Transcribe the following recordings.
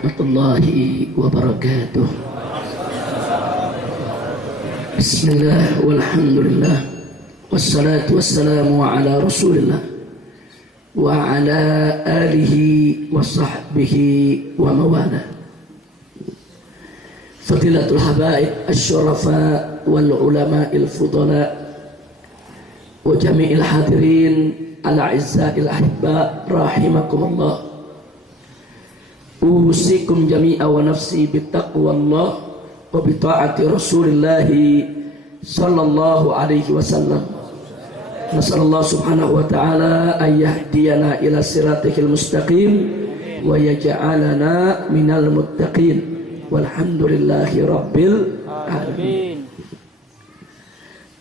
warahmatullahi wabarakatuh. Bismillah walhamdulillah wassalatu wassalamu ala rasulillah wa ala alihi wa sahbihi wa mawala. Fadilatul habaib asy-syurafa wal ulama'il fudala wa jami'il hadirin al-a'izza'il ahibba rahimakumullah. Usikum jami'a wa nafsi bittaqwallah wa bita'ati Rasulillah sallallahu alaihi wasallam. Nasallallahu subhanahu wa ta'ala an yahdiyana ila siratihil mustaqim wa yaj'alana minal muttaqin. Walhamdulillahi rabbil alamin.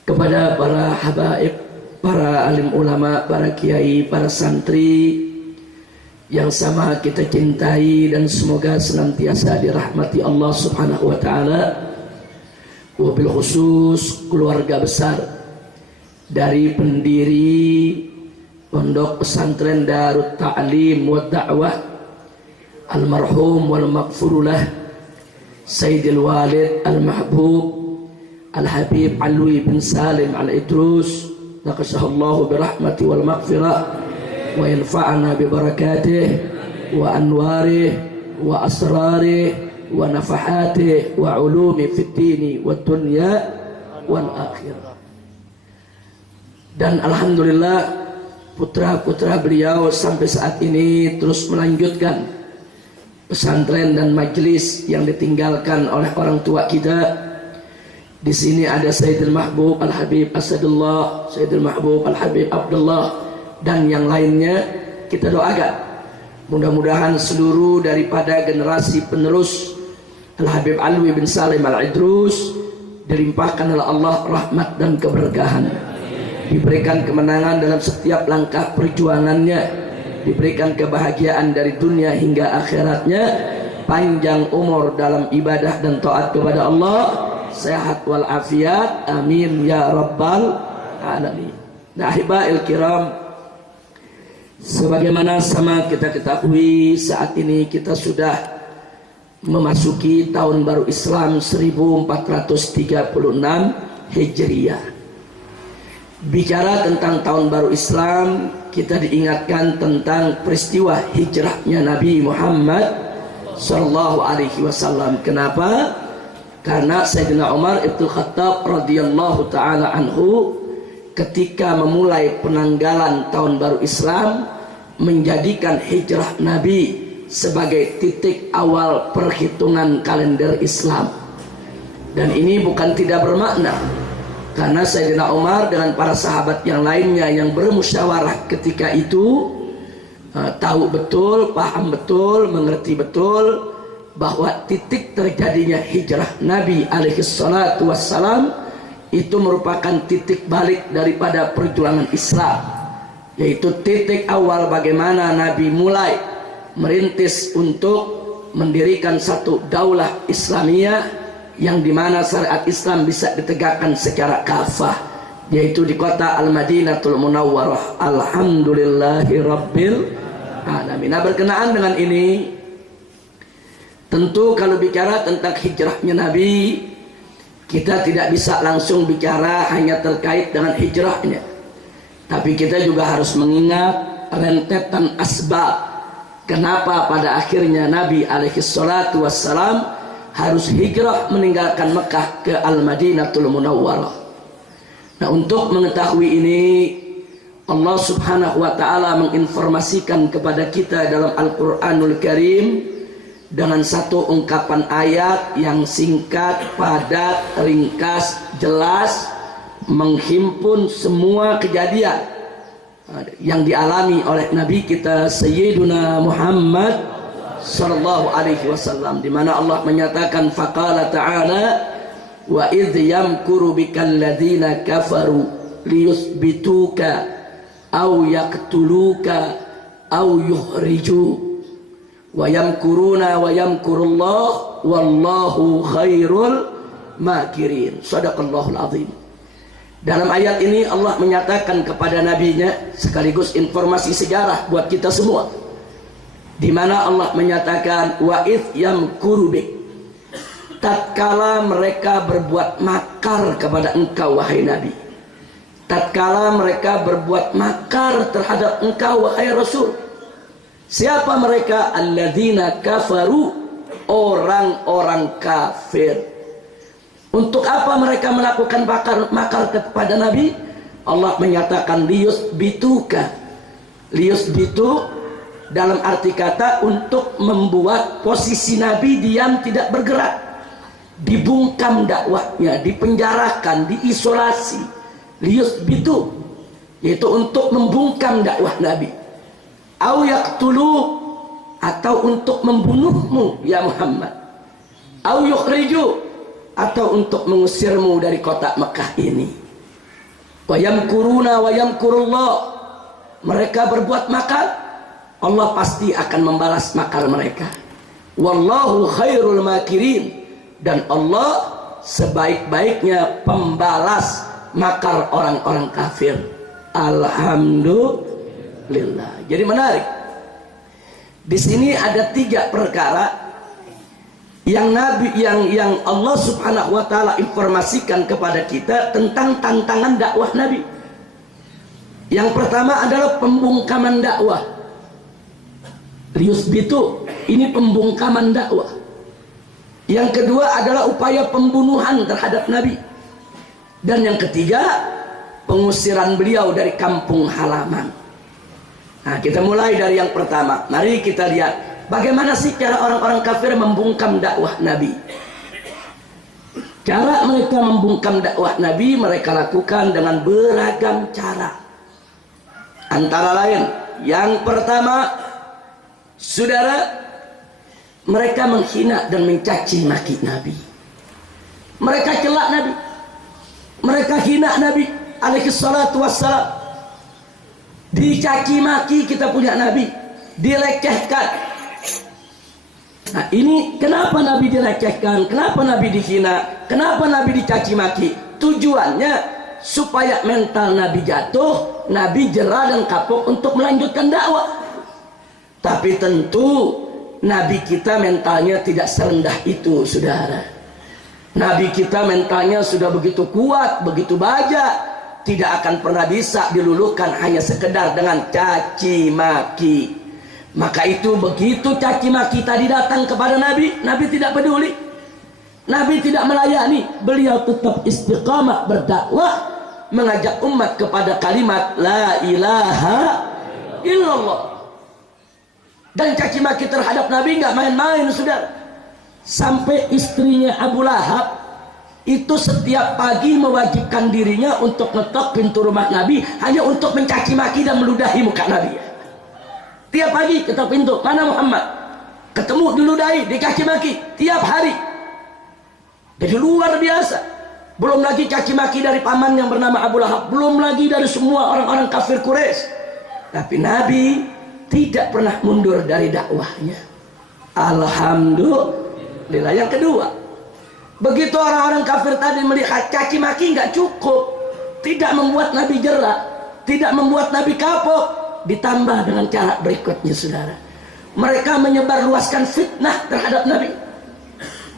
Kepada para habaib, para alim ulama, para kiai, para santri yang sama kita cintai dan semoga senantiasa dirahmati Allah subhanahu wa ta'ala, wabil khusus keluarga besar dari pendiri Pondok Pesantren Darut Ta'lim wa Da'wah almarhum wal maghfurullah Sayyidil Walid al-Mahbub Al-Habib Alwi bin Salim Al-Idrus, naqashahallahu birahmati wal maghfirah wa yanfa'ana bi barakatih wa anwarih wa asrarih wa nafahatih wa ulumi fid dini wad dunya wal akhirah. Dan alhamdulillah putra-putra beliau sampai saat ini terus melanjutkan pesantren dan majelis yang ditinggalkan oleh orang tua kita. Di sini ada Sayyidul Mahbub Al-Habib Asadullah, Sayyidul Mahbub Al-Habib Abdullah dan yang lainnya. Kita doakan mudah-mudahan seluruh daripada generasi penerus Al-Habib Alwi bin Salim Al-Idrus dilimpahkan oleh Allah rahmat dan keberkahan, diberikan kemenangan dalam setiap langkah perjuangannya, diberikan kebahagiaan dari dunia hingga akhiratnya, panjang umur dalam ibadah dan taat kepada Allah, sehat wal afiat, amin ya rabbal alamin. Nah, ahibail kiram, sebagaimana sama kita ketahui saat ini kita sudah memasuki tahun baru Islam 1436 Hijriyah. Bicara tentang tahun baru Islam, kita diingatkan tentang peristiwa hijrahnya Nabi Muhammad sallallahu alaihi wasallam. Kenapa? Karena Sayyidina Umar ibn Khattab radhiyallahu taala anhu ketika memulai penanggalan tahun baru Islam menjadikan hijrah Nabi sebagai titik awal perhitungan kalender Islam. Dan ini bukan tidak bermakna, karena Sayyidina Umar dengan para sahabat yang lainnya yang bermusyawarah ketika itu tahu betul, paham betul, mengerti betul bahwa titik terjadinya hijrah Nabi alaihi salatu wassalam itu merupakan titik balik daripada perjuangan Islam, yaitu titik awal bagaimana Nabi mulai merintis untuk mendirikan satu daulah Islamiyah yang dimana syariat Islam bisa ditegakkan secara kafah, yaitu di kota Al-Madinatul Munawwarah. Alhamdulillahi Rabbil Alamin. Nah, berkenaan dengan ini, tentu kalau bicara tentang hijrahnya Nabi, kita tidak bisa langsung bicara hanya terkait dengan hijrahnya, tapi kita juga harus mengingat rentetan asbab kenapa pada akhirnya Nabi alaihi salatu wassalam harus hijrah meninggalkan Mekah ke Al-Madinatul Munawwarah. Nah, untuk mengetahui ini, Allah subhanahu wa ta'ala menginformasikan kepada kita dalam Al-Quranul Karim dengan satu ungkapan ayat yang singkat, padat, ringkas, jelas, menghimpun semua kejadian yang dialami oleh Nabi kita Sayyiduna Muhammad sallallahu alaihi wasallam, di mana Allah menyatakan faqala ta'ala wa idh yamkuru bikal ladzina kafaru liyuthbituka aw yaqtuluka aw yukhrijuka wa yamkuruna wa yamkurullah wallahu khairul makirin. Shadaqallahul azim. Dalam ayat ini Allah menyatakan kepada nabinya sekaligus informasi sejarah buat kita semua di mana Allah menyatakan wa idh yamkuru bik, tatkala mereka berbuat makar kepada engkau wahai Nabi, tatkala mereka berbuat makar terhadap engkau wahai Rasul. Siapa mereka? Alladzina kafaru, orang-orang kafir. Untuk apa mereka melakukan makar kepada Nabi? Allah menyatakan liyusbituka. Liyusbitu dalam arti kata untuk membuat posisi Nabi diam tidak bergerak, dibungkam dakwahnya, dipenjarakan, diisolasi. Liyusbitu, yaitu untuk membungkam dakwah Nabi. Au yaqtulu, atau untuk membunuhmu ya Muhammad. Au yukhriju, atau untuk mengusirmu dari kota Mekah ini. Wa yamkuruna wa yamkurullah, mereka berbuat makar, Allah pasti akan membalas makar mereka. Wallahu khairul makirin, dan Allah sebaik-baiknya pembalas makar orang-orang kafir. Alhamdulillah. Jadi menarik. Di sini ada 3 perkara yang Allah Subhanahu wa taala informasikan kepada kita tentang tantangan dakwah Nabi. Yang pertama adalah pembungkaman dakwah. Liyusbitu, ini pembungkaman dakwah. Yang kedua adalah upaya pembunuhan terhadap Nabi. Dan yang ketiga, pengusiran beliau dari kampung halaman. Nah, kita mulai dari yang pertama. Mari kita lihat bagaimana sih cara orang-orang kafir membungkam dakwah Nabi. Cara mereka membungkam dakwah Nabi mereka lakukan dengan beragam cara. Antara lain, yang pertama, saudara, mereka menghina dan mencaci maki Nabi. Mereka celak Nabi, mereka hina Nabi alaihi salatu wassalam. Dicaci maki kita punya Nabi, dilecehkan. Nah, ini kenapa Nabi dilecehkan, kenapa Nabi dihina, kenapa Nabi dicaci maki? Tujuannya supaya mental Nabi jatuh, Nabi jera dan kapok untuk melanjutkan dakwah. Tapi tentu Nabi kita mentalnya tidak serendah itu, saudara. Nabi kita mentalnya sudah begitu kuat, begitu baja, tidak akan pernah bisa diluluhkan hanya sekedar dengan caci maki. Maka itu begitu caci maki tadi datang kepada Nabi, Nabi tidak peduli, Nabi tidak melayani. Beliau tetap istiqamah berdakwah, mengajak umat kepada kalimat la ilaha illallah. Dan caci maki terhadap Nabi nggak main-main, saudara. Sampai istrinya Abu Lahab itu setiap pagi mewajibkan dirinya untuk ngetok pintu rumah Nabi hanya untuk mencaci maki dan meludahi muka Nabi. Tiap pagi ketok pintu, mana Muhammad? Ketemu diludahi, dicaci maki tiap hari. Jadi luar biasa. Belum lagi caci maki dari paman yang bernama Abu Lahab, belum lagi dari semua orang-orang kafir Quraisy. Tapi Nabi tidak pernah mundur dari dakwahnya. Alhamdulillah. Yang kedua, begitu orang-orang kafir tadi melihat caci maki nggak cukup, tidak membuat Nabi jera, tidak membuat Nabi kapok, ditambah dengan cara berikutnya, saudara. Mereka menyebarluaskan fitnah terhadap Nabi.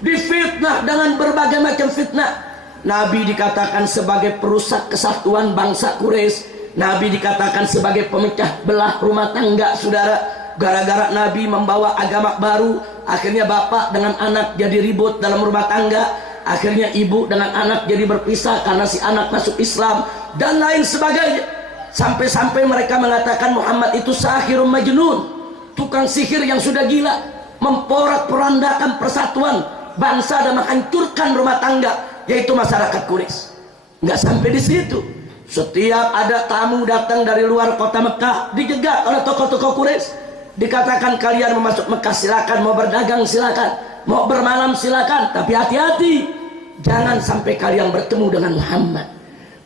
Difitnah dengan berbagai macam fitnah. Nabi dikatakan sebagai perusak kesatuan bangsa Quraisy. Nabi dikatakan sebagai pemecah belah rumah tangga, saudara. Gara-gara Nabi membawa agama baru, akhirnya bapak dengan anak jadi ribut dalam rumah tangga. Akhirnya ibu dengan anak jadi berpisah karena si anak masuk Islam, dan lain sebagainya. Sampai-sampai mereka mengatakan Muhammad itu sahirun majnun, tukang sihir yang sudah gila, memporak-porandakan persatuan bangsa dan menghancurkan rumah tangga, yaitu masyarakat Quraisy. Nggak sampai di situ. Setiap ada tamu datang dari luar kota Mekah, dijegat oleh tokoh-tokoh Quraisy. Dikatakan kalian mau masuk Mekah silakan, mau berdagang silakan, mau bermalam silakan, tapi hati-hati, jangan sampai kalian bertemu dengan Muhammad.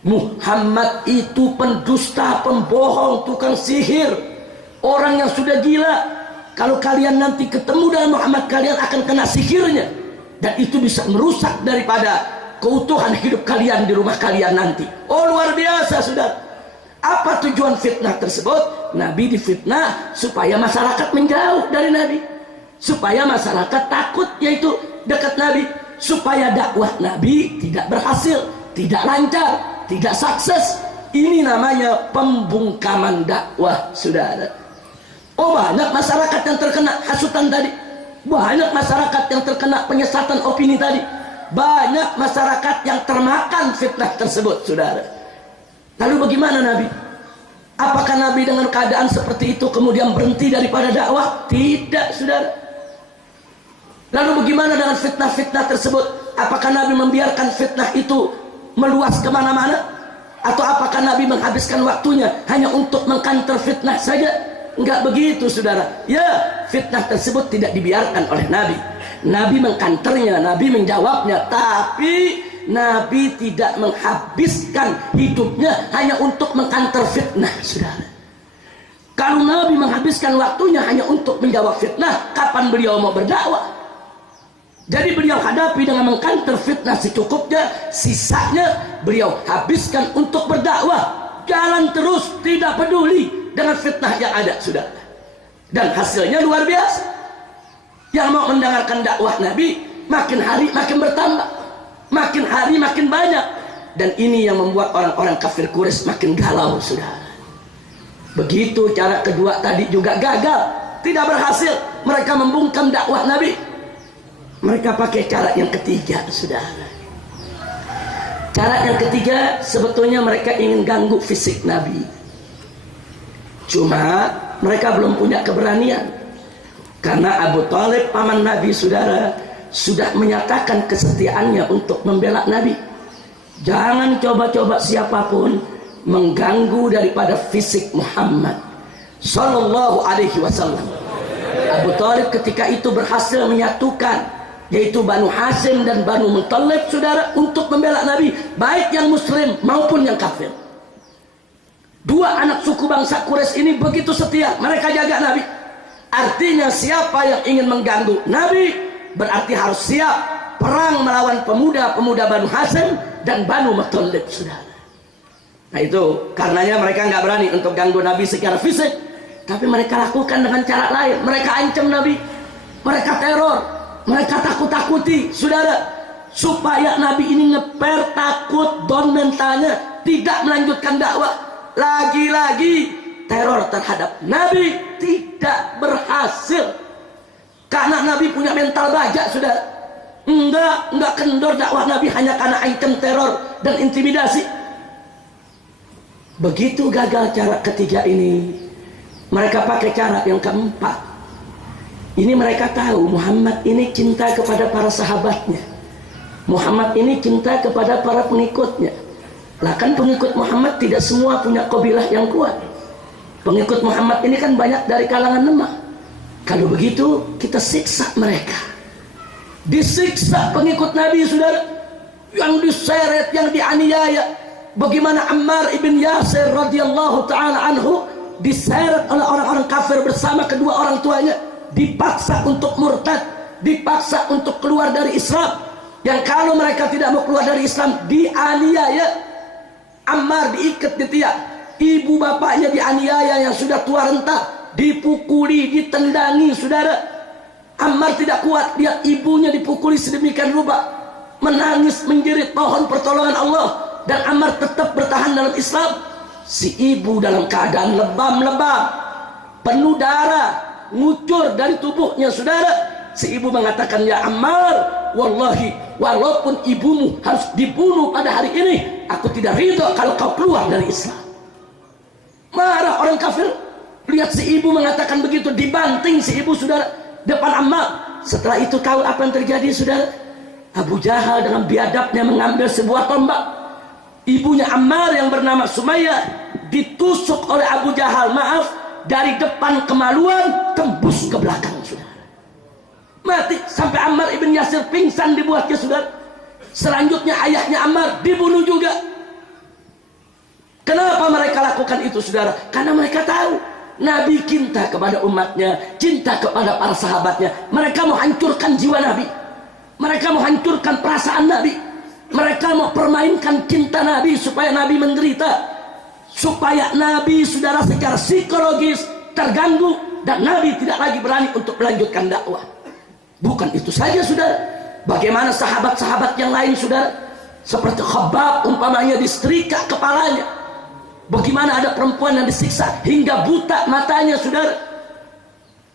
Muhammad itu pendusta, pembohong, tukang sihir, orang yang sudah gila. Kalau kalian nanti ketemu dengan Muhammad, kalian akan kena sihirnya, dan itu bisa merusak daripada keutuhan hidup kalian di rumah kalian nanti. Oh, luar biasa, saudara. Apa tujuan fitnah tersebut? Nabi difitnah supaya masyarakat menjauh dari Nabi, supaya masyarakat takut yaitu dekat Nabi, supaya dakwah Nabi tidak berhasil, tidak lancar, tidak sukses. Ini namanya pembungkaman dakwah, saudara. Oh, banyak masyarakat yang terkena hasutan tadi, banyak masyarakat yang terkena penyesatan opini tadi, banyak masyarakat yang termakan fitnah tersebut, saudara. Lalu bagaimana Nabi? Apakah Nabi dengan keadaan seperti itu kemudian berhenti daripada dakwah? Tidak, saudara. Lalu bagaimana dengan fitnah-fitnah tersebut? Apakah Nabi membiarkan fitnah itu meluas kemana-mana? Atau apakah Nabi menghabiskan waktunya hanya untuk mengkanter fitnah saja? Enggak begitu, saudara. Ya, fitnah tersebut tidak dibiarkan oleh Nabi. Nabi mengkanternya, Nabi menjawabnya, tapi Nabi tidak menghabiskan hidupnya hanya untuk mengkanter fitnah, saudara. Kalau Nabi menghabiskan waktunya hanya untuk menjawab fitnah, kapan beliau mau berdakwah? Jadi beliau hadapi dengan mengkanter fitnah secukupnya, sisanya beliau habiskan untuk berdakwah. Jalan terus, tidak peduli dengan fitnah yang ada, saudara. Dan hasilnya luar biasa. Yang mau mendengarkan dakwah Nabi makin hari makin bertambah, makin hari makin banyak. Dan ini yang membuat orang-orang kafir Quraisy makin galau, saudara. Begitu cara kedua tadi juga gagal, tidak berhasil. Mereka membungkam dakwah Nabi. Mereka pakai cara yang ketiga, saudara. Cara yang ketiga sebetulnya mereka ingin ganggu fisik Nabi. Cuma mereka belum punya keberanian. Karena Abu Thalib paman Nabi, saudara, sudah menyatakan kesetiaannya untuk membela Nabi. Jangan coba-coba siapapun mengganggu daripada fisik Muhammad Sallallahu Alaihi Wasallam. Abu Thalib ketika itu berhasil menyatukan yaitu Banu Hashim dan Banu Muttalib, saudara, untuk membela Nabi, baik yang muslim maupun yang kafir. Dua anak suku bangsa Quraisy ini begitu setia, mereka jaga Nabi. Artinya siapa yang ingin mengganggu Nabi berarti harus siap perang melawan pemuda-pemuda Banu Hashim dan Banu Muttalib, saudara. Nah itu karenanya mereka nggak berani untuk ganggu Nabi secara fisik, tapi mereka lakukan dengan cara lain. Mereka ancam Nabi, mereka teror, mereka takut-takuti, saudara, supaya Nabi ini ngeper, takut, down mentalnya, tidak melanjutkan dakwah. Lagi-lagi teror terhadap Nabi tidak berhasil karena Nabi punya mental baja, saudara. Enggak kendor dakwah Nabi hanya karena item teror dan intimidasi. Begitu gagal cara ketiga ini, mereka pakai cara yang keempat. Ini mereka tahu Muhammad ini cinta kepada para sahabatnya, Muhammad ini cinta kepada para pengikutnya. Lah kan pengikut Muhammad tidak semua punya qabilah yang kuat. Pengikut Muhammad ini kan banyak dari kalangan lemah. Kalau begitu kita siksa mereka. Disiksa pengikut Nabi, saudara, yang diseret, yang dianiaya. Bagaimana Ammar ibn Yasir radhiyallahu ta'ala anhu diseret oleh orang-orang kafir bersama kedua orang tuanya, dipaksa untuk murtad, dipaksa untuk keluar dari Islam. Yang kalau mereka tidak mau keluar dari Islam, dianiaya. Ammar diikat di tiang, ibu bapaknya dianiaya yang sudah tua renta, dipukuli, ditendangi, saudara. Ammar tidak kuat, lihat ibunya dipukuli sedemikian rupa, menangis menjerit mohon pertolongan Allah, dan Ammar tetap bertahan dalam Islam. Si ibu dalam keadaan lebam-lebam, penuh darah, ngucur dari tubuhnya, saudara. Si ibu mengatakan, ya Ammar, wallahi, walaupun ibumu harus dibunuh pada hari ini, aku tidak ridho kalau kau keluar dari Islam. Marah orang kafir. Lihat si ibu mengatakan begitu, dibanting si ibu, saudara, depan Ammar. Setelah itu tahu apa yang terjadi, saudara? Abu Jahal dengan biadabnya mengambil sebuah tombak. Ibunya Ammar yang bernama Sumayyah ditusuk oleh Abu Jahal, maaf, dari depan kemaluan tembus ke belakang, saudara. Mati sampai Ammar ibn Yasir pingsan dibuatnya, saudara. Selanjutnya ayahnya Ammar dibunuh juga. Kenapa mereka lakukan itu, saudara? Karena mereka tahu Nabi cinta kepada umatnya, cinta kepada para sahabatnya. Mereka mau hancurkan jiwa Nabi, mereka mau hancurkan perasaan Nabi, mereka mau permainkan cinta Nabi supaya Nabi menderita, supaya Nabi saudara secara psikologis terganggu dan Nabi tidak lagi berani untuk melanjutkan dakwah. Bukan itu saja saudara, bagaimana sahabat-sahabat yang lain saudara, seperti Khabbab umpamanya disetrika kepalanya, bagaimana ada perempuan yang disiksa hingga buta matanya saudara,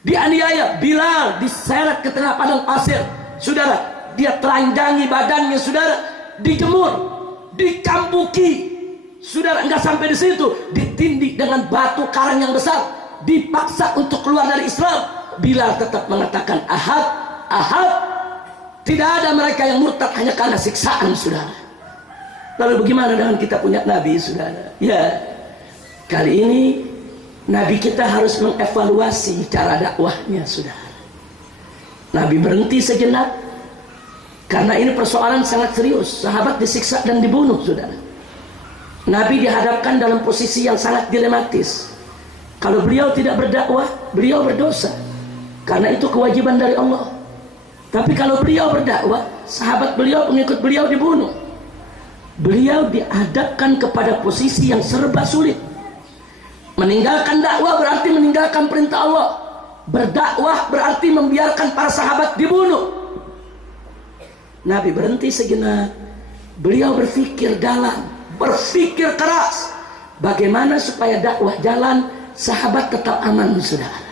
dianiaya. Bilal diseret ke tengah padang pasir saudara, dia telanjangi badannya saudara, dijemur, dicambuki saudara. Enggak sampai di situ, ditindih dengan batu karang yang besar, dipaksa untuk keluar dari Islam. Bilal tetap mengatakan ahad, ahad. Tidak ada mereka yang murtad hanya karena siksaan saudara. Lalu bagaimana dengan kita punya Nabi saudara? Ya, kali ini Nabi kita harus mengevaluasi cara dakwahnya saudara. Nabi berhenti sejenak karena ini persoalan sangat serius. Sahabat disiksa dan dibunuh saudara. Nabi dihadapkan dalam posisi yang sangat dilematis. Kalau beliau tidak berdakwah, beliau berdosa, karena itu kewajiban dari Allah. Tapi kalau beliau berdakwah, sahabat beliau, pengikut beliau dibunuh. Beliau dihadapkan kepada posisi yang serba sulit. Meninggalkan dakwah berarti meninggalkan perintah Allah. Berdakwah berarti membiarkan para sahabat dibunuh. Nabi berhenti sejenak. Beliau berpikir dalam, berpikir keras, bagaimana supaya dakwah jalan, sahabat tetap aman saudara.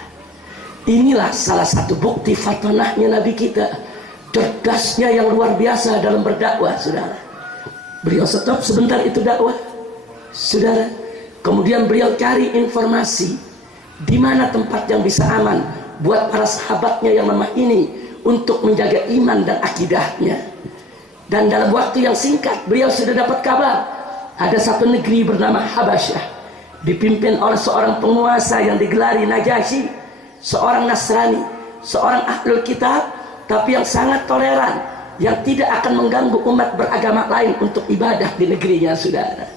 Inilah salah satu bukti fatonahnya Nabi kita, cerdasnya yang luar biasa dalam berdakwah saudara. Beliau stop sebentar itu dakwah saudara, kemudian beliau cari informasi di mana tempat yang bisa aman buat para sahabatnya yang lemah ini untuk menjaga iman dan akidahnya. Dan dalam waktu yang singkat beliau sudah dapat kabar ada satu negeri bernama Habasyah, dipimpin oleh seorang penguasa yang digelari Najasyi, seorang Nasrani, seorang ahlul kitab, tapi yang sangat toleran, yang tidak akan mengganggu umat beragama lain untuk ibadah di negerinya saudara.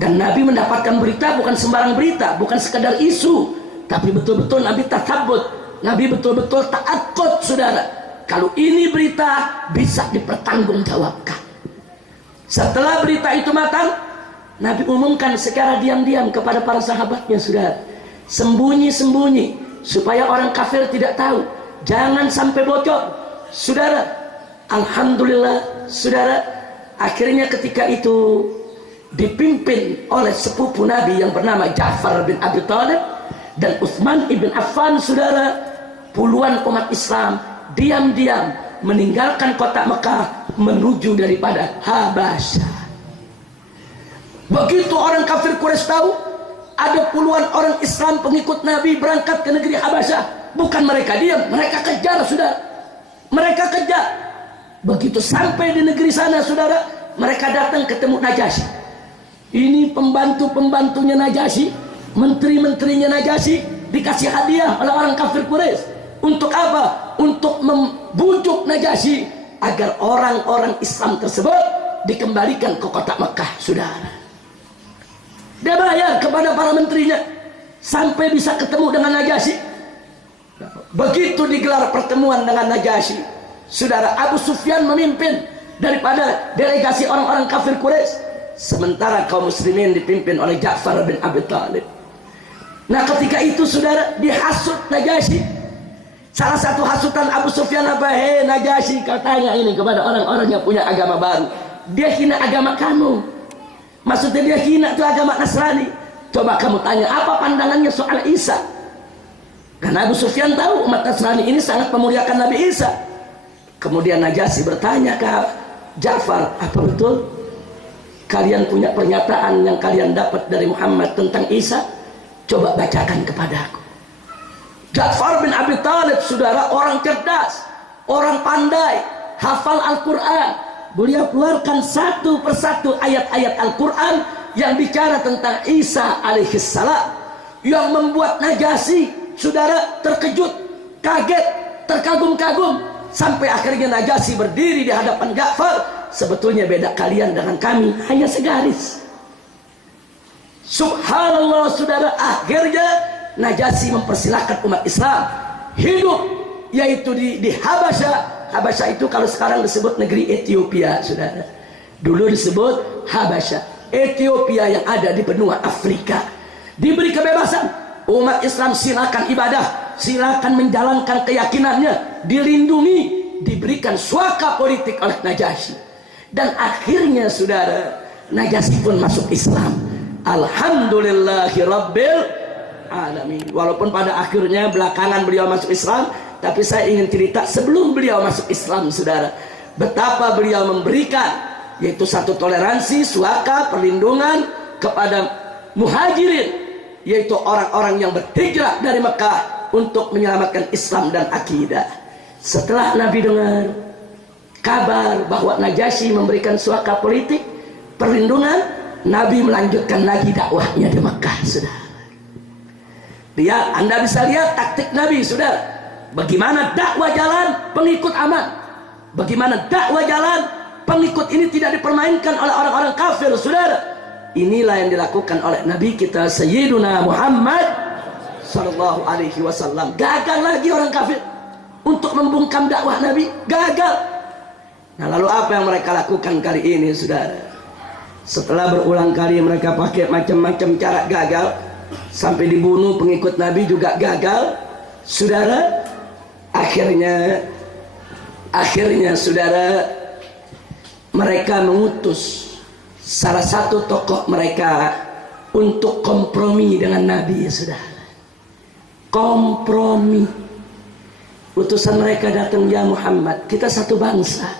Dan Nabi mendapatkan berita bukan sembarang berita, bukan sekadar isu, tapi betul-betul Nabi tasabbut, Nabi betul-betul ta'aqqud saudara. Kalau ini berita bisa dipertanggungjawabkan. Setelah berita itu matang, Nabi umumkan secara diam-diam kepada para sahabatnya saudara, sembunyi-sembunyi supaya orang kafir tidak tahu, jangan sampai bocor saudara. Alhamdulillah saudara, akhirnya ketika itu dipimpin oleh sepupu Nabi yang bernama Ja'far bin Abi Thalib dan Utsman ibn Affan saudara, puluhan umat Islam diam-diam meninggalkan kota Mekah menuju daripada Habasyah. Begitu orang kafir Quraisy tahu ada puluhan orang Islam pengikut Nabi berangkat ke negeri Habasyah, bukan mereka diam, mereka kejar saudara, mereka kejar. Begitu sampai di negeri sana saudara, mereka datang ketemu Najasyi. Ini pembantu-pembantunya Najasyi, menteri-menterinya Najasyi dikasih hadiah oleh orang kafir Quraisy. Untuk apa? Untuk membujuk Najasyi agar orang-orang Islam tersebut dikembalikan ke kota Mekah saudara. Dia bayar kepada para menterinya sampai bisa ketemu dengan Najasyi. Begitu digelar pertemuan dengan Najasyi saudara, Abu Sufyan memimpin daripada delegasi orang-orang kafir Quraisy, sementara kaum muslimin dipimpin oleh Ja'far bin Abi Thalib. Nah ketika itu saudara, dihasut Najasyi. Salah satu hasutan Abu Sufyan apa? Hei Najasyi, kau tanya ini kepada orang-orang yang punya agama baru, dia hina agama kamu. Maksudnya dia hina itu agama Nasrani. Coba kamu tanya apa pandangannya soal Isa. Karena Abu Sufyan tahu umat Nasrani ini sangat memuliakan Nabi Isa. Kemudian Najasyi bertanya ke Ja'far, apa betul kalian punya pernyataan yang kalian dapat dari Muhammad tentang Isa? Coba bacakan kepadaku. Ja'far bin Abi Thalib saudara, orang cerdas, orang pandai, hafal Al-Quran. Beliau keluarkan satu persatu ayat-ayat Al-Quran yang bicara tentang Isa alaihissalam, yang membuat Najasyi saudara terkejut, kaget, terkagum-kagum, sampai akhirnya Najasyi berdiri di hadapan Ja'far. Sebetulnya beda kalian dengan kami hanya segaris. Subhanallah saudara, akhirnya Najasyi mempersilahkan umat Islam hidup, yaitu di Habasyah. Habasyah itu kalau sekarang disebut negeri Ethiopia saudara, dulu disebut Habasyah. Ethiopia yang ada di benua Afrika. Diberi kebebasan, umat Islam silakan ibadah, silakan menjalankan keyakinannya, dilindungi, diberikan suaka politik oleh Najasyi. Dan akhirnya saudara, Najasyi pun masuk Islam. Alhamdulillahirabbil alamin. Walaupun pada akhirnya belakangan beliau masuk Islam, tapi saya ingin cerita sebelum beliau masuk Islam, saudara, betapa beliau memberikan, yaitu satu toleransi, suaka, perlindungan kepada muhajirin, yaitu orang-orang yang berhijrah dari Mekah untuk menyelamatkan Islam dan akidah. Setelah Nabi dengar kabar bahwa Najasyi memberikan suaka politik, perlindungan, Nabi melanjutkan lagi dakwahnya di Mekah, saudara. Anda bisa lihat taktik Nabi, saudara. Bagaimana dakwah jalan, pengikut aman. Bagaimana dakwah jalan, pengikut ini tidak dipermainkan oleh orang-orang kafir, saudara. Inilah yang dilakukan oleh Nabi kita Sayyiduna Muhammad sallallahu alaihi wasallam. Gagal lagi orang kafir untuk membungkam dakwah Nabi, gagal. Nah, lalu apa yang mereka lakukan kali ini, saudara? Setelah berulang kali mereka pakai macam-macam cara gagal, sampai dibunuh pengikut Nabi juga gagal, saudara. Akhirnya saudara, mereka mengutus salah satu tokoh mereka untuk kompromi dengan Nabi, ya saudara. Kompromi. Utusan mereka datang, ya Muhammad, kita satu bangsa,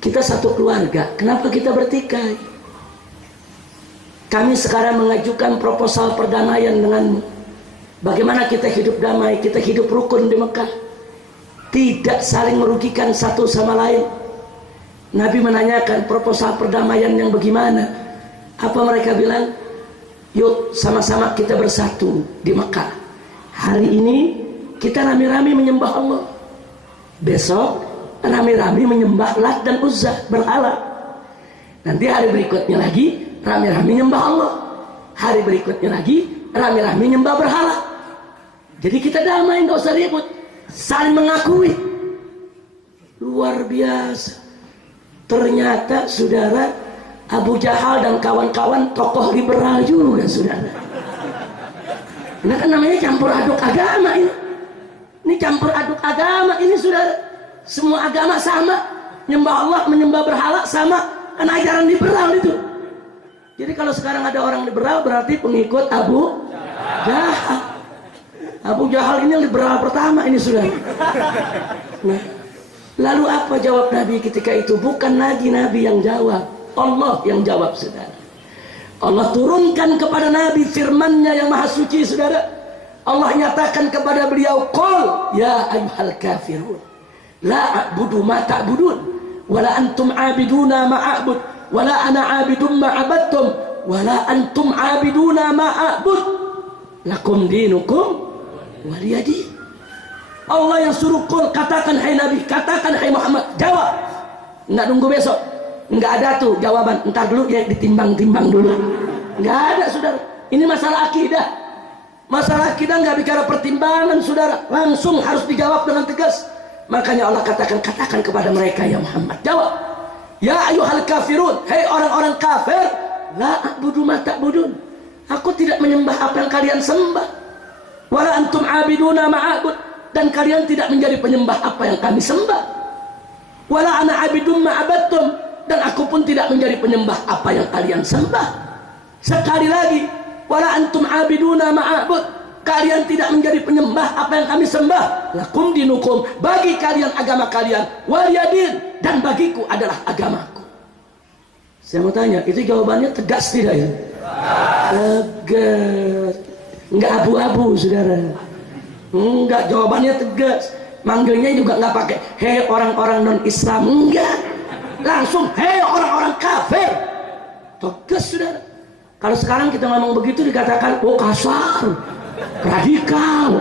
kita satu keluarga, kenapa kita bertikai? Kami sekarang mengajukan proposal perdamaian denganmu. Bagaimana kita hidup damai, kita hidup rukun di Mekah, tidak saling merugikan satu sama lain. Nabi menanyakan proposal perdamaian yang bagaimana. Apa mereka bilang? Yuk sama-sama kita bersatu di Mekah. Hari ini kita rame-rame menyembah Allah, besok rame-rame menyembah Lat dan Uzza, berhala. Nanti hari berikutnya lagi rame-rame menyembah Allah, hari berikutnya lagi rame-rame menyembah berhala. Jadi kita damai, nggak usah ribut, saling mengakui. Luar biasa. Ternyata saudara, Abu Jahal dan kawan-kawan tokoh liberal juga, saudara. Ini kan namanya campur aduk agama ini. Ini campur aduk agama ini, saudara. Semua agama sama, menyembah Allah, menyembah berhala sama, kan ajaran liberal itu. Jadi kalau sekarang ada orang liberal berarti pengikut Abu Jahal. Abu Jahal ini liberal pertama ini, sudah. Nah, lalu apa jawab Nabi ketika itu? Bukan lagi Nabi yang jawab, Allah yang jawab, saudara. Allah turunkan kepada Nabi firman-Nya yang maha suci, saudara. Allah nyatakan kepada beliau, qul ya ayyuhal kafirun la a'budu ma ta'budun wala antum 'abiduna ma a'bud wala ana 'abidum ma 'abadtum wala antum 'abiduna ma a'bud lakum dinukum waliyadi. Allah yang suruh qul, katakan hai Nabi, katakan hai Muhammad, jawab. Enggak nunggu besok, enggak ada tuh jawaban, entar dulu ya, ditimbang-timbang dulu. Enggak ada, saudara. Ini masalah akidah. Masalah akidah enggak bicara pertimbangan, saudara. Langsung harus dijawab dengan tegas. Makanya Allah katakan kepada mereka, ya Muhammad, jawab. Ya ayyuhal kafirun, hei orang-orang kafir, la a'budu ma ta'budun. Aku tidak menyembah apa yang kalian sembah. Wala antum 'abiduna ma a'bud, dan kalian tidak menjadi penyembah apa yang kami sembah. Wala ana 'abidum ma 'abadtum, dan aku pun tidak menjadi penyembah apa yang kalian sembah. Sekali lagi, wala antum 'abiduna ma a'bud, kalian tidak menjadi penyembah apa yang kami sembah. Lakum dinukum, bagi kalian agama kalian, waliyadin, dan bagiku adalah agamaku. Saya mau tanya, itu jawabannya tegas tidak ya? Tegas, enggak abu-abu, saudara. Enggak, jawabannya tegas. Manggilnya juga enggak pakai hei orang-orang non-Islam, enggak, langsung hei orang-orang kafir. Tegas, saudara. Kalau sekarang kita ngomong begitu dikatakan oh kasar, radikal.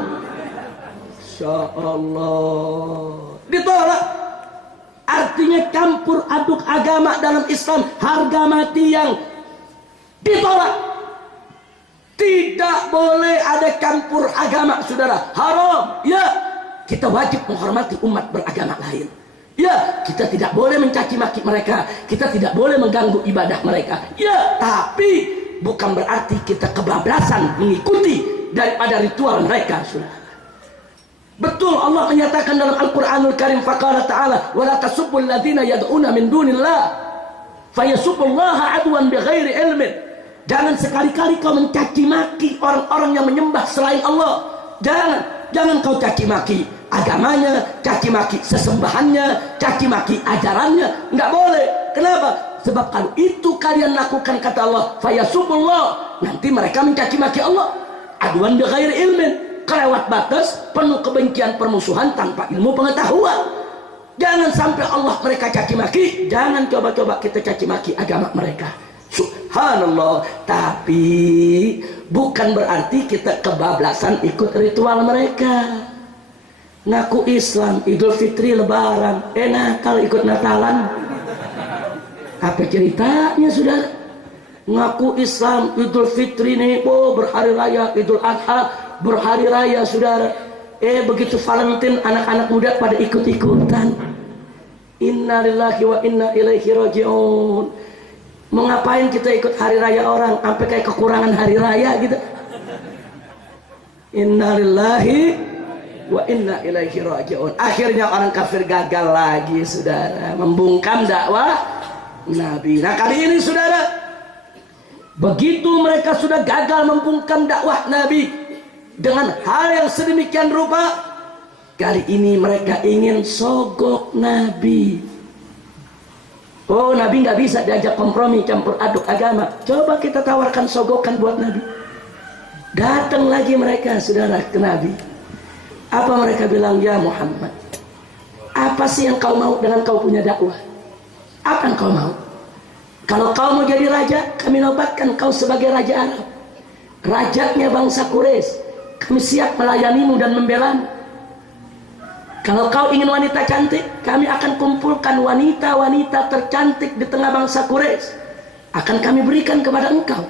Insya Allah ditolak. Artinya campur aduk agama dalam Islam harga mati yang ditolak. Tidak boleh ada campur agama, saudara. Haram. Ya, kita wajib menghormati umat beragama lain. Ya, kita tidak boleh mencaci maki mereka, kita tidak boleh mengganggu ibadah mereka. Ya, tapi bukan berarti kita kebablasan mengikuti daripada ritual mereka. Sudah. Betul Allah menyatakan dalam Al-Qur'anul Karim, faqala ta'ala wa la tasubbul ladzina yad'una min dunillah fayasubbullaha adwan bighairi ilmin. Jangan sekali-kali kau mencaci maki orang-orang yang menyembah selain Allah. Jangan kau caci maki agamanya, caci maki sesembahannya, caci maki ajarannya. Enggak boleh. Kenapa? Sebab kalau itu kalian lakukan, kata Allah, fayasubullah, nanti mereka mencaci maki Allah. Adwan bighairi ilmin, kelewat batas, penuh kebencian, permusuhan tanpa ilmu pengetahuan. Jangan sampai Allah mereka caci maki, jangan coba-coba kita caci maki agama mereka. Subhanallah. Tapi bukan berarti kita kebablasan ikut ritual mereka. Ngaku Islam, Idul Fitri, Lebaran, Natal ikut Natalan. Apa ceritanya, saudara? Ngaku Islam, Idul Fitri nih, berhari raya, Idul Adha berhari raya, saudara. Begitu Valentine, anak-anak muda pada ikut-ikutan. Inna lillahi wa inna ilaihi raji'un. Mau ngapain kita ikut hari raya orang sampai kayak kekurangan hari raya gitu? Inna lillahi wa inna ilaihi raji'un. Akhirnya orang kafir gagal lagi, saudara, membungkam dakwah Nabi. Nah, kali ini, saudara, begitu mereka sudah gagal membungkam dakwah Nabi dengan hal yang sedemikian rupa, kali ini mereka ingin sogok Nabi. Oh, Nabi nggak bisa diajak kompromi, campur aduk agama. Coba kita tawarkan sogokan buat Nabi. Datang lagi mereka, saudara, ke Nabi. Apa mereka bilang? Ya Muhammad, apa sih yang kau mau dengan kau punya dakwah? Apa yang kau mau? Kalau kau mau jadi raja, kami nobatkan kau sebagai raja Arab, rajanya bangsa Quraisy. Kami siap melayanimu dan membelamu. Kalau kau ingin wanita cantik, kami akan kumpulkan wanita-wanita tercantik di tengah bangsa Quraisy, akan kami berikan kepada engkau.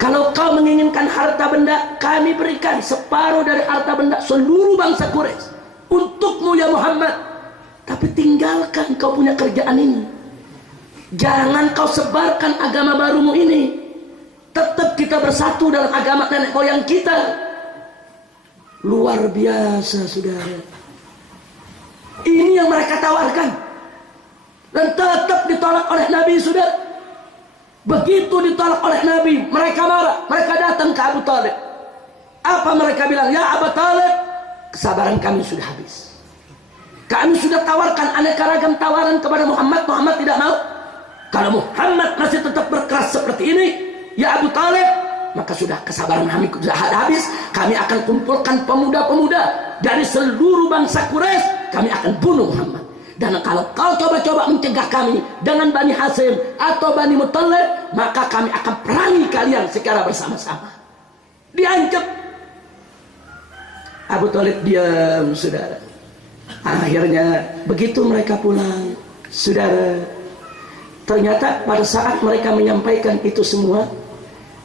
Kalau kau menginginkan harta benda, kami berikan separuh dari harta benda seluruh bangsa Quraisy untukmu, ya Muhammad. Tapi tinggalkan kau punya kerjaan ini. Jangan kau sebarkan agama barumu ini. Tetap kita bersatu dalam agama nenek moyang kita. Luar biasa, saudara. Ini yang mereka tawarkan, dan tetap ditolak oleh Nabi, saudara. Begitu ditolak oleh Nabi, mereka marah. Mereka datang ke Abu Talib. Apa mereka bilang? Ya Abu Talib, kesabaran kami sudah habis. Kami sudah tawarkan aneka ragam tawaran kepada Muhammad. Muhammad tidak mau. Kalau Muhammad masih tetap berkeras seperti ini, ya Abu Talib, maka sudah kesabaran kami sudah habis. Kami akan kumpulkan pemuda-pemuda dari seluruh bangsa Quraisy. Kami akan bunuh Muhammad. Dan kalau kau coba-coba mencegah kami dengan Bani Hasim atau Bani Muttalib, maka kami akan perangi kalian secara bersama-sama. Diancam. Abu Talib diam, saudara. Akhirnya begitu mereka pulang, saudara, ternyata pada saat mereka menyampaikan itu semua,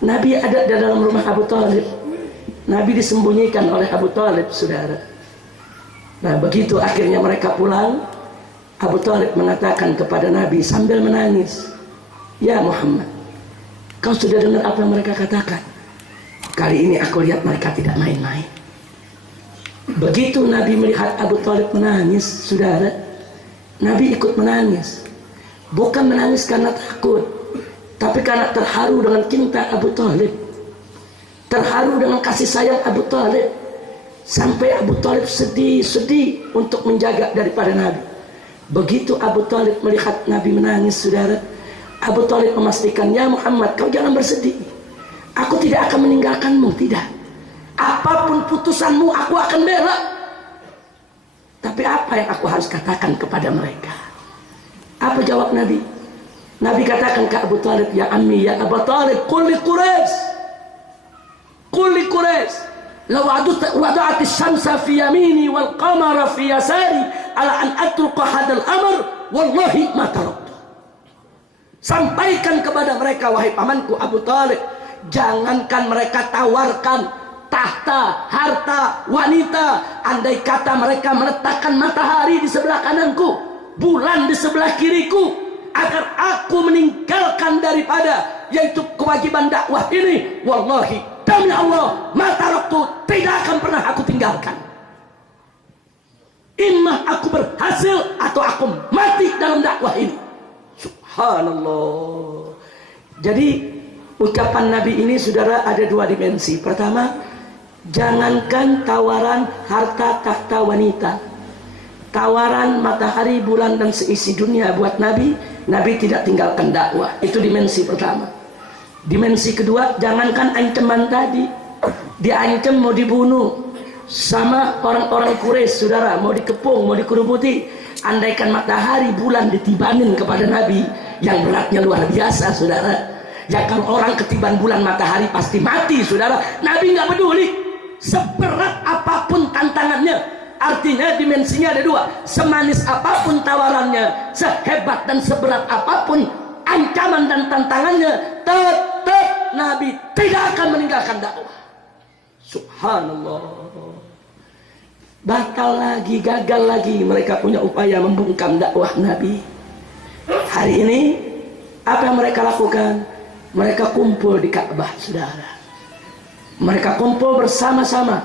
Nabi ada di dalam rumah Abu Talib. Nabi disembunyikan oleh Abu Talib, saudara. Nah, begitu akhirnya mereka pulang, Abu Talib mengatakan kepada Nabi sambil menangis, ya Muhammad, kau sudah dengar apa yang mereka katakan? Kali ini aku lihat mereka tidak main-main. Begitu Nabi melihat Abu Talib menangis, saudara, Nabi ikut menangis. Bukan menangis karena takut, tapi karena terharu dengan cinta Abu Talib, terharu dengan kasih sayang Abu Talib. Sampai Abu Talib sedih untuk menjaga daripada Nabi. Begitu Abu Talib melihat Nabi menangis, saudara, Abu Talib memastikan, ya Muhammad, kau jangan bersedih. Aku tidak akan meninggalkanmu, tidak. Apapun putusanmu, aku akan bela. Tapi apa yang aku harus katakan kepada mereka? Apa jawab Nabi? Nabi katakan ke Abu Talib, ya ammi, ya Abu Talib, qul li Quraisy, qul li Quraisy, law wada'at asy-syamsa fi yamini wal qamara fi yasari ala an atruqa hadzal amr wallahi ma taraktu. Sampaikan kepada mereka, wahai pamanku Abu Talib, jangankan mereka tawarkan tahta, harta, wanita. Andai kata mereka meletakkan matahari di sebelah kananku, bulan di sebelah kiriku, agar aku meninggalkan daripada yaitu kewajiban dakwah ini, wallahi demi Allah, mataraktu, tidak akan pernah aku tinggalkan. Imma aku berhasil atau aku mati dalam dakwah ini. Subhanallah. Jadi ucapan Nabi ini, saudara, ada dua dimensi. Pertama, jangankan tawaran harta tahta wanita, tawaran matahari, bulan dan seisi dunia buat Nabi, Nabi tidak tinggalkan dakwah. Itu dimensi pertama. Dimensi kedua, jangankan ancaman tadi, diancam mau dibunuh sama orang-orang Quraisy, saudara, mau dikepung, mau dikerubuti. Andaikan matahari, bulan ditibanin kepada Nabi, yang beratnya luar biasa, saudara. Ya kalau orang ketiban bulan matahari pasti mati, saudara. Nabi nggak peduli seberat apapun tantangannya. Artinya dimensinya ada dua. Semanis apapun tawarannya, sehebat dan seberat apapun ancaman dan tantangannya, tetap Nabi tidak akan meninggalkan dakwah. Subhanallah. Batal lagi, gagal lagi mereka punya upaya membungkam dakwah Nabi. Hari ini apa yang mereka lakukan? Mereka kumpul di Ka'bah, saudara. Mereka kumpul bersama-sama.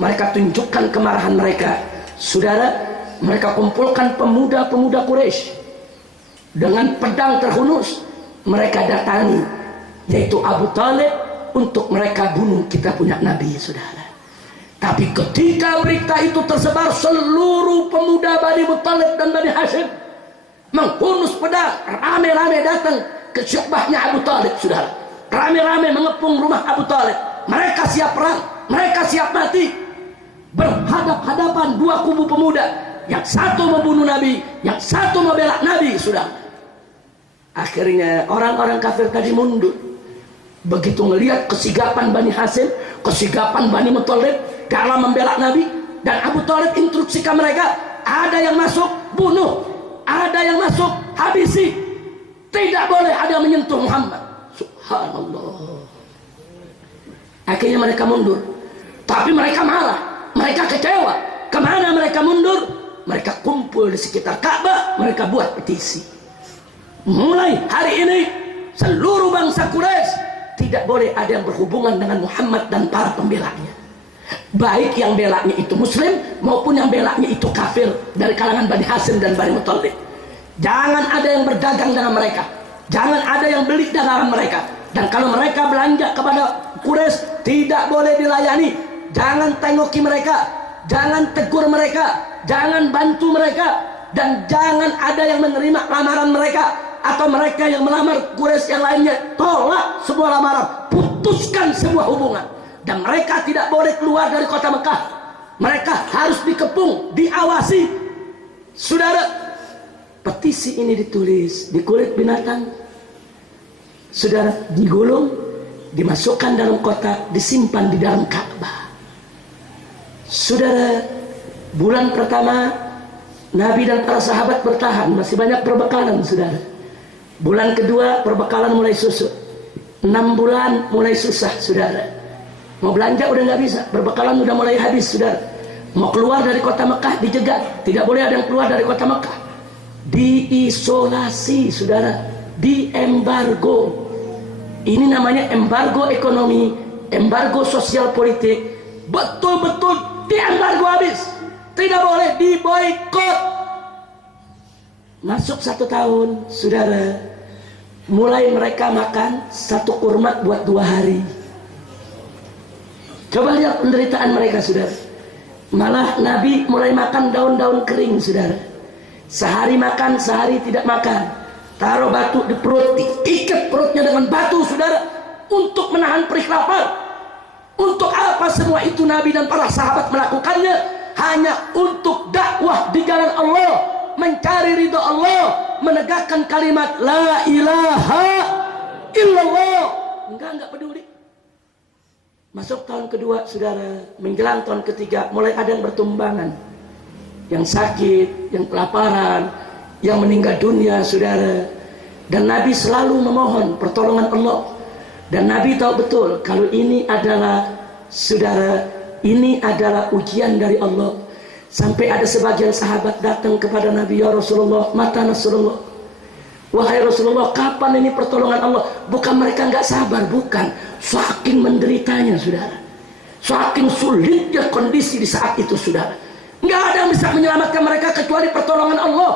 Mereka tunjukkan kemarahan mereka, saudara. Mereka kumpulkan pemuda-pemuda Quraisy dengan pedang terhunus. Mereka datangi yaitu Abu Talib untuk mereka bunuh kita punya Nabi, saudara. Tapi ketika berita itu tersebar, seluruh pemuda Bani Muttalib dan Bani Hashim menghunus pedang, rame-rame datang ke syu'bahnya Abu Talib, saudara. Rame-rame mengepung rumah Abu Talib. Mereka siap perang, mereka siap mati. Berhadap-hadapan dua kubu pemuda, yang satu membunuh Nabi, yang satu membela Nabi, saudara. Akhirnya orang-orang kafir tadi mundur. Begitu melihat kesigapan Bani Hashim, kesigapan Bani Muttalib dalam membela Nabi, dan Abu Talib instruksikan mereka, ada yang masuk bunuh, ada yang masuk habisi, tidak boleh ada yang menyentuh Muhammad. Subhanallah. Akhirnya mereka mundur, tapi mereka marah, mereka kecewa. Kemana mereka mundur? Mereka kumpul di sekitar Ka'bah, mereka buat petisi. Mulai hari ini seluruh bangsa Quraisy tidak boleh ada yang berhubungan dengan Muhammad dan para pembelanya. Baik yang belanya itu muslim maupun yang belanya itu kafir dari kalangan Bani Hashim dan Bani Muttalib. Jangan ada yang berdagang dengan mereka, jangan ada yang beli dagangan mereka. Dan kalau mereka belanja kepada Quraisy, tidak boleh dilayani. Jangan tengoki mereka, jangan tegur mereka, jangan bantu mereka, dan jangan ada yang menerima lamaran mereka atau mereka yang melamar Quraisy yang lainnya. Tolak semua lamaran, putuskan sebuah hubungan. Dan mereka tidak boleh keluar dari kota Mekah. Mereka harus dikepung, diawasi. Saudara, petisi ini ditulis di kulit binatang, saudara, digulung, dimasukkan dalam kotak, disimpan di dalam Ka'bah. Saudara, bulan pertama Nabi dan para sahabat bertahan, masih banyak perbekalan, saudara. Bulan kedua perbekalan mulai susut. 6 bulan mulai susah, saudara. Mau belanja udah nggak bisa, perbekalan udah mulai habis, saudara. Mau keluar dari kota Mekah dijegat, tidak boleh ada yang keluar dari kota Mekah. Diisolasi, saudara, diembargo. Ini namanya embargo ekonomi, embargo sosial politik. Betul-betul diembargo habis, tidak boleh, diboikot. Masuk 1 tahun, saudara, mulai mereka makan 1 kurma buat 2 hari. Coba lihat penderitaan mereka, saudara. Malah Nabi mulai makan daun-daun kering, saudara. Sehari makan, sehari tidak makan. Taruh batu di perut, diikat perutnya dengan batu, saudara, untuk menahan perih lapar. Untuk apa semua itu Nabi dan para sahabat melakukannya? Hanya untuk dakwah di jalan Allah, mencari ridho Allah, menegakkan kalimat la ilaha illallah. Enggak peduli. Masuk tahun kedua, saudara, menjelang tahun ketiga, mulai ada yang bertumbangan, yang sakit, yang kelaparan, yang meninggal dunia, saudara. Dan Nabi selalu memohon pertolongan Allah. Dan Nabi tahu betul kalau ini adalah Saudara, ini adalah ujian dari Allah. Sampai ada sebagian sahabat datang kepada Nabi, ya Rasulullah, mata Rasulullah, wahai Rasulullah, kapan ini pertolongan Allah? Bukan mereka nggak sabar, bukan, saking menderitanya saudara, saking sulitnya kondisi di saat itu saudara, nggak ada yang bisa menyelamatkan mereka kecuali pertolongan Allah.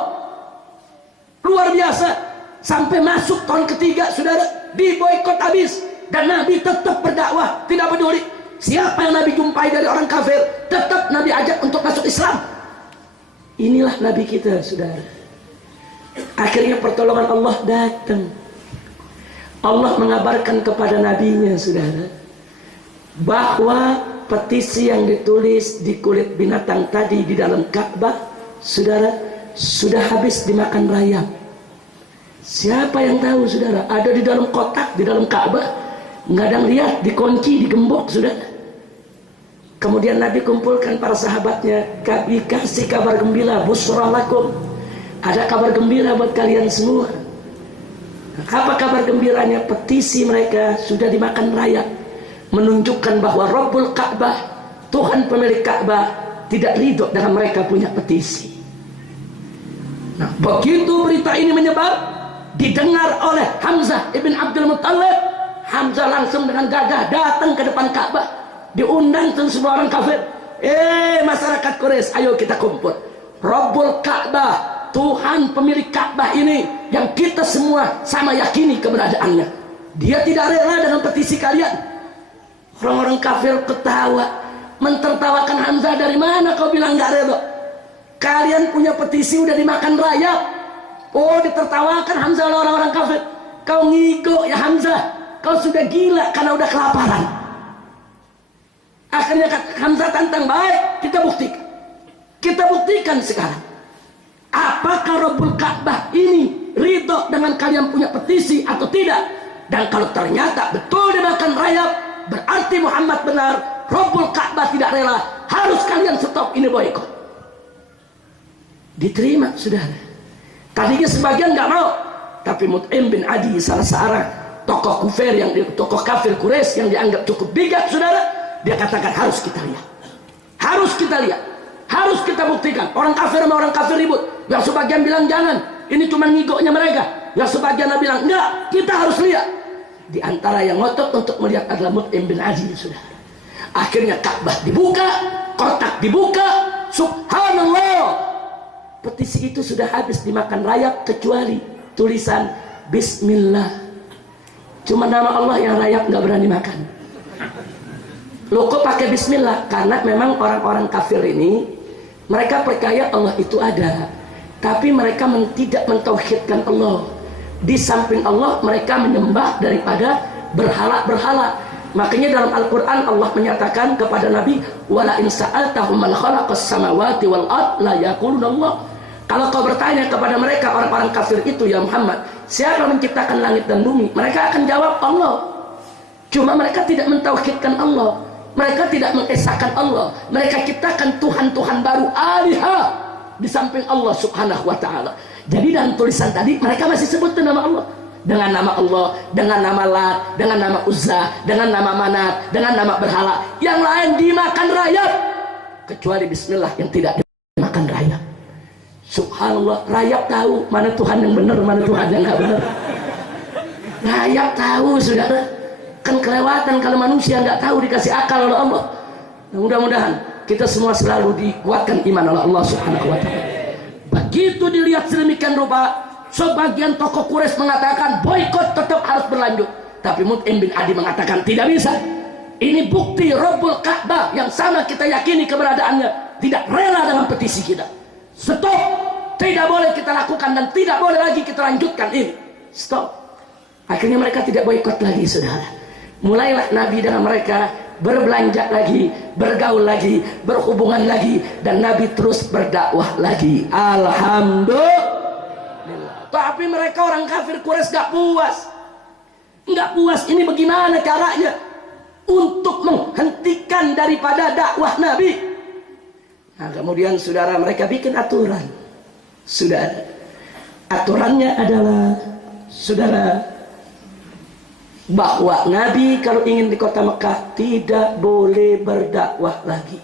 Luar biasa. Sampai masuk tahun ketiga saudara, diboikot habis, dan Nabi tetap berdakwah, tidak peduli siapa yang Nabi jumpai dari orang kafir, tetap Nabi ajak untuk masuk Islam. Inilah Nabi kita saudara. Akhirnya pertolongan Allah datang. Allah mengabarkan kepada nabinya saudara, bahwa petisi yang ditulis di kulit binatang tadi di dalam Ka'bah saudara, sudah habis dimakan rayap. Siapa yang tahu saudara? Ada di dalam kotak, di dalam Ka'bah, nggak ada yang lihat, dikunci, digembok saudara. Kemudian Nabi kumpulkan para sahabatnya, kami kasih kabar gembira, busra lakum, ada kabar gembira buat kalian semua. Apa kabar gembiranya? Petisi mereka sudah dimakan rayap, menunjukkan bahwa Rabbul Ka'bah, Tuhan pemilik Ka'bah, tidak ridho dengan mereka punya petisi. Nah, begitu berita ini menyebar, didengar oleh Hamzah ibn Abdul Muttalib, Hamzah langsung dengan gagah datang ke depan Ka'bah, diundang tuh semua orang kafir. Masyarakat Quraisy, ayo kita kumpul. Rabbul Ka'bah, Tuhan pemilik Ka'bah ini yang kita semua sama yakini keberadaannya, dia tidak rela dengan petisi kalian. Orang-orang kafir ketawa, mentertawakan Hamzah. Dari mana kau bilang gak rela? Kalian punya petisi udah dimakan rayap. Oh, ditertawakan Hamzah oleh orang-orang kafir. Kau ngigo ya Hamzah, kau sudah gila karena udah kelaparan. Akhirnya Hamzah tantang, baik, kita buktikan sekarang, apakah Rabbul Ka'bah ini ridho dengan kalian punya petisi atau tidak. Dan kalau ternyata betul dimakan rayap, berarti Muhammad benar, Rabbul Ka'bah tidak rela, harus kalian stop ini boikot. Diterima saudara. Tadinya sebagian nggak mau, tapi Mut'im bin Adi, salah seorang tokoh kafir Quraisy yang dianggap cukup bijak saudara, dia katakan harus kita lihat, harus kita buktikan. Orang kafir sama orang kafir ribut, yang sebagian bilang jangan, ini cuma ngigoknya mereka, yang sebagian bilang enggak, kita harus lihat. Di antara yang ngotot untuk melihat adalah Mut'im bin Adi saudara. Akhirnya Ka'bah dibuka, kotak dibuka, subhanallah, petisi itu sudah habis dimakan rayap kecuali tulisan Bismillah. Cuma nama Allah yang rayap nggak berani makan. Loh kok pakai Bismillah? Karena memang orang-orang kafir ini, mereka percaya Allah itu ada, tapi mereka tidak mentauhidkan Allah. Di samping Allah mereka menyembah daripada berhala-berhala. Makanya dalam Al-Quran Allah menyatakan kepada Nabi, wala in sa'altahum man khalaqas samawati wal ard la yaquluna Allah. Kalau kau bertanya kepada mereka orang-orang kafir itu, ya Muhammad, siapa menciptakan langit dan bumi, mereka akan jawab Allah. Cuma mereka tidak mentauhidkan Allah, mereka tidak mengesahkan Allah, mereka ciptakan Tuhan-Tuhan baru, aliha, di samping Allah subhanahu wa ta'ala. Jadi dalam tulisan tadi mereka masih sebut nama Allah, dengan nama Allah, dengan nama Lat, dengan nama Uzza, dengan nama Manat, dengan nama berhala. Yang lain dimakan rayap, kecuali Bismillah yang tidak dimakan rayap. Subhanallah, rayap tahu mana Tuhan yang benar, mana Tuhan yang nggak benar. Rayap tahu saudara. Kan kelewatan kalau manusia nggak tahu dikasih akal oleh Allah. Nah, mudah-mudahan kita semua selalu dikuatkan iman oleh Allah subhanahu wa ta'ala. Begitu dilihat sedemikian rupa, sebagian tokoh Quraisy mengatakan boikot tetap harus berlanjut, tapi Mut'im bin Adi mengatakan tidak bisa. Ini bukti Rabbul Ka'bah yang sama kita yakini keberadaannya tidak rela dengan petisi kita. Stop, tidak boleh kita lakukan dan tidak boleh lagi kita lanjutkan ini. Stop. Akhirnya mereka tidak boikot lagi saudara. Mulailah Nabi dengan mereka berbelanja lagi, bergaul lagi, berhubungan lagi, dan Nabi terus berdakwah lagi. Alhamdulillah. Tapi mereka orang kafir Quraisy gak puas. Nggak puas, ini bagaimana caranya untuk menghentikan daripada dakwah Nabi. Nah kemudian saudara, mereka bikin aturan. Saudara, aturannya adalah saudara, bahwa Nabi kalau ingin di kota Mekah tidak boleh berdakwah lagi.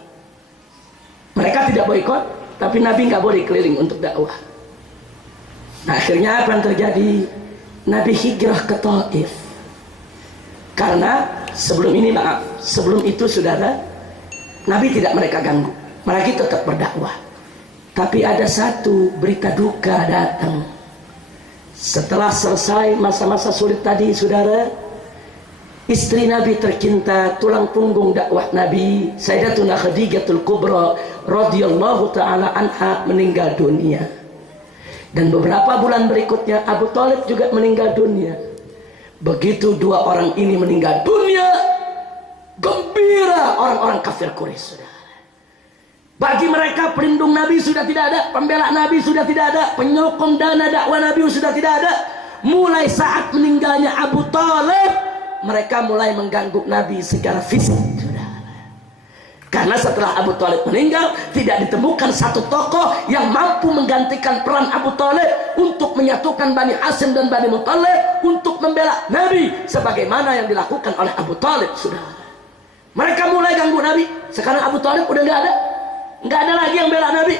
Mereka tidak boikot, tapi Nabi nggak boleh keliling untuk dakwah. Nah, akhirnya apa yang terjadi? Nabi hijrah ke Taif. Karena sebelum itu saudara, Nabi tidak mereka ganggu, mereka tetap berdakwah. Tapi ada satu berita duka datang. Setelah selesai masa-masa sulit tadi saudara, istri Nabi tercinta, tulang punggung dakwah Nabi, Sayyidatuna Khadijatul Kubra radhiyallahu taala anha meninggal dunia. Dan beberapa bulan berikutnya Abu Thalib juga meninggal dunia. Begitu dua orang ini meninggal dunia, gembira orang-orang kafir Quraisy, saudara. Bagi mereka pelindung Nabi sudah tidak ada, pembela Nabi sudah tidak ada, penyokong dana dakwah Nabi sudah tidak ada. Mulai saat meninggalnya Abu Thalib, mereka mulai mengganggu Nabi secara fisik, saudara. Karena setelah Abu Thalib meninggal, tidak ditemukan satu tokoh yang mampu menggantikan peran Abu Thalib untuk menyatukan Bani Hashim dan Bani Muthalib untuk membela Nabi sebagaimana yang dilakukan oleh Abu Thalib, saudara. Mereka mulai ganggu Nabi. Sekarang Abu Thalib udah nggak ada lagi yang bela Nabi.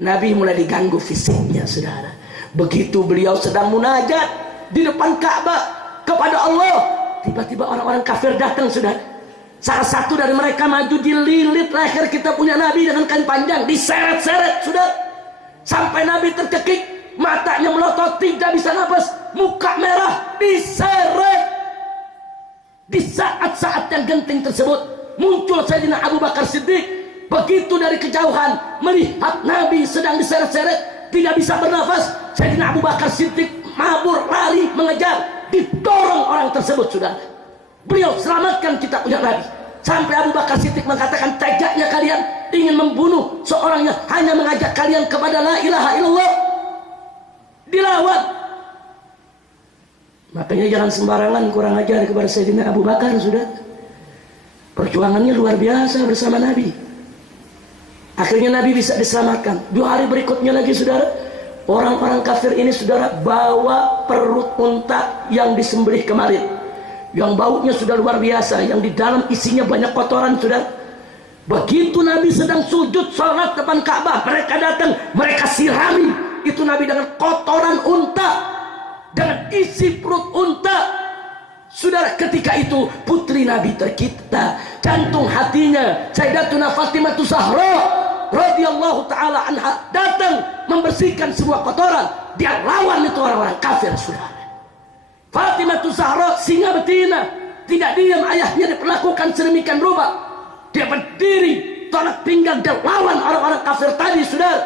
Nabi mulai diganggu fisiknya, saudara. Begitu beliau sedang munajat di depan Ka'bah kepada Allah, tiba-tiba orang-orang kafir datang, saudara. Salah satu dari mereka maju, dililit leher kita punya Nabi dengan kain panjang, diseret-seret, saudara, sampai Nabi tercekik, matanya melotot, tidak bisa nafas, muka merah, diseret. Di saat-saat yang genting tersebut muncul Sayyidina Abu Bakar Siddiq. Begitu dari kejauhan melihat Nabi sedang diseret-seret, tidak bisa bernafas, Sayyidina Abu Bakar Siddiq mabur lari mengejar, didorong orang tersebut, saudara. Beliau selamatkan kita punya Nabi. Sampai Abu Bakar Siddiq mengatakan, tegaknya kalian ingin membunuh seorang yang hanya mengajak kalian kepada la ilaha illallah. Dilawan. Makanya jangan sembarangan kurang ajar kepada Sayyidina Abu Bakar, sudah. Perjuangannya luar biasa bersama Nabi. Akhirnya Nabi bisa diselamatkan. 2 hari berikutnya lagi, saudara, orang-orang kafir ini, saudara, bawa perut unta yang disembelih kemarin, yang baunya sudah luar biasa, yang di dalam isinya banyak kotoran, saudara. Begitu Nabi sedang sujud salat depan Ka'bah, mereka datang, mereka sirami itu Nabi dengan kotoran unta, dengan isi perut unta. Saudara, ketika itu putri Nabi tercipta, jantung hatinya Sayyidatuna Fatimah Zahra radhiyallahu taala anha datang membersihkan semua kotoran. Dia lawan itu orang-orang kafir, saudara. Fatimah Zahra singa betina, tidak diam ayahnya diperlakukan sedemikian rupa. Dia berdiri tolak pinggang dan lawan orang-orang kafir tadi, saudara.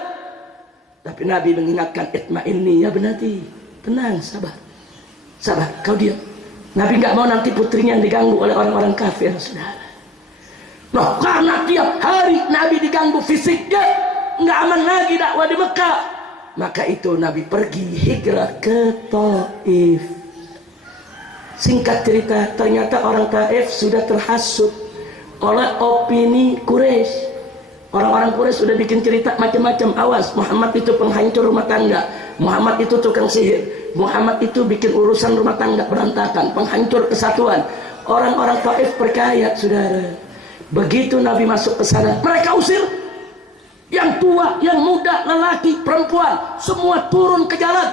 Tapi Nabi mengingatkan, itma'inni ya benati, tenang, sabar, sabar, kau diam. Nabi nggak mau nanti putrinya yang diganggu oleh orang-orang kafir, saudara. Nah, karena tiap hari Nabi diganggu fisiknya, nggak aman lagi dakwah di Mekah. Maka itu Nabi pergi hijrah ke Taif. Singkat cerita, ternyata orang Taif sudah terhasut oleh opini Quraisy. Orang-orang Quraisy sudah bikin cerita macam-macam. Awas, Muhammad itu penghancur rumah tangga, Muhammad itu tukang sihir, Muhammad itu bikin urusan rumah tangga berantakan, penghancur kesatuan. Orang-orang Taif percaya, saudara. Begitu Nabi masuk ke sana, mereka usir. Yang tua, yang muda, lelaki, perempuan, semua turun ke jalan,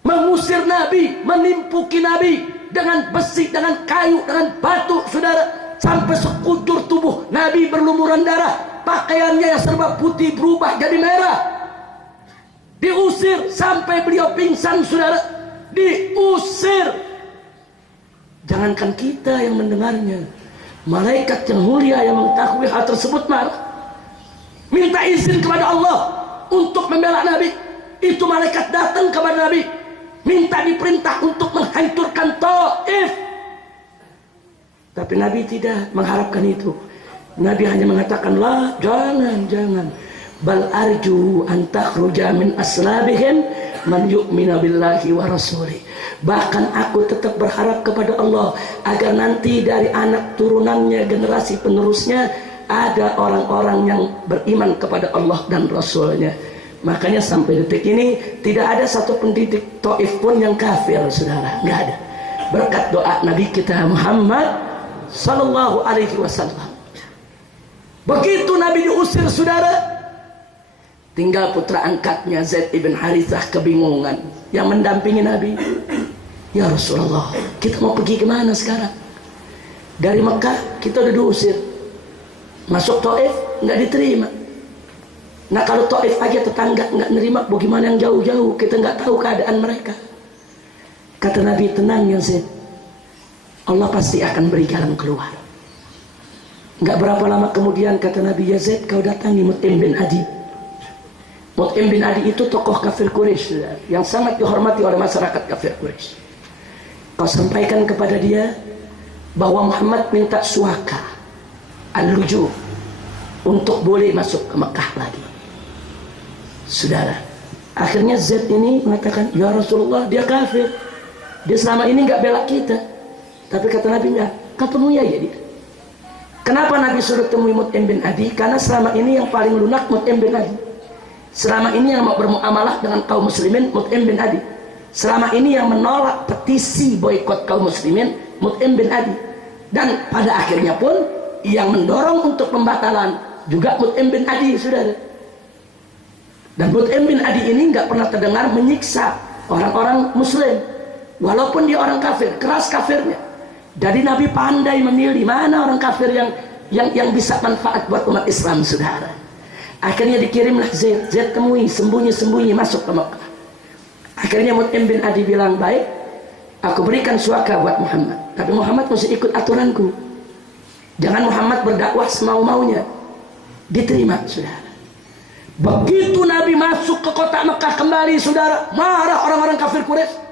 mengusir Nabi, menimpuki Nabi dengan besi, dengan kayu, dengan batu, saudara. Sampai sekujur tubuh Nabi berlumuran darah, pakaiannya yang serba putih berubah jadi merah. Diusir sampai beliau pingsan, saudara. Diusir. Jangankan kita yang mendengarnya, malaikat yang mulia yang mengetahui hal tersebut marah, minta izin kepada Allah untuk membela Nabi. Itu malaikat datang kepada Nabi, minta diperintah untuk menghancurkan Taif. Tapi Nabi tidak mengharapkan itu. Nabi hanya mengatakan, la, jangan. Bal arju an takhruja min aslabihim man yu'minu billahi wa rasulih. Bahkan aku tetap berharap kepada Allah agar nanti dari anak turunannya, generasi penerusnya, ada orang-orang yang beriman kepada Allah dan Rasulnya. Makanya sampai detik ini tidak ada satu pendidik Taif pun yang kafir, saudara. Nggak ada. berkat doa Nabi kita Muhammad sallallahu alaihi wasallam. Begitu Nabi diusir, saudara, tinggal putra angkatnya Zaid ibn Harithah kebingungan yang mendampingi Nabi. Ya Rasulullah, kita mau pergi kemana sekarang? Dari Mekah kita udah diusir, masuk Taif nggak diterima. Nah kalau Taif aja tetangga nggak nerima, bagaimana yang jauh-jauh? Kita nggak tahu keadaan mereka. Kata Nabi, tenang ya Zaid, Allah pasti akan beri jalan keluar. Nggak berapa lama kemudian kata Nabi, ya Zaid, kau datangi Mut'im bin Adi. Mut'im bin Adi itu tokoh kafir Quraisy yang sangat dihormati oleh masyarakat kafir Quraisy. Kau sampaikan kepada dia bahwa Muhammad minta suaka al-luju untuk boleh masuk ke Mekah lagi. Saudara, akhirnya Zaid ini mengatakan, ya Rasulullah, dia kafir, dia selama ini nggak bela kita. Tapi kata Nabi, enggak, kau temui aja dia. Kenapa Nabi suruh temui Mut'im bin Adi? Karena selama ini yang paling lunak Mut'im bin Adi. Selama ini yang mau bermuamalah dengan kaum muslimin Mut'im bin Adi. Selama ini yang menolak petisi boikot kaum muslimin Mut'im bin Adi. Dan pada akhirnya pun yang mendorong untuk pembatalan juga Mut'im bin Adi, saudara. Dan Mut'im bin Adi ini nggak pernah terdengar menyiksa orang-orang muslim, walaupun dia orang kafir, keras kafirnya. Jadi Nabi pandai memilih mana orang kafir yang bisa manfaat buat umat Islam, saudara. Akhirnya dikirimlah Zaid. Zaid temui, sembunyi-sembunyi masuk ke Mekah. Akhirnya Mut'im bin Adi bilang, baik, aku berikan suaka buat Muhammad, tapi Muhammad mesti ikut aturanku. Jangan Muhammad berdakwah semau-maunya. Diterima, saudara. Begitu Nabi masuk ke kota Mekah kembali, saudara, marah orang-orang kafir Quraisy.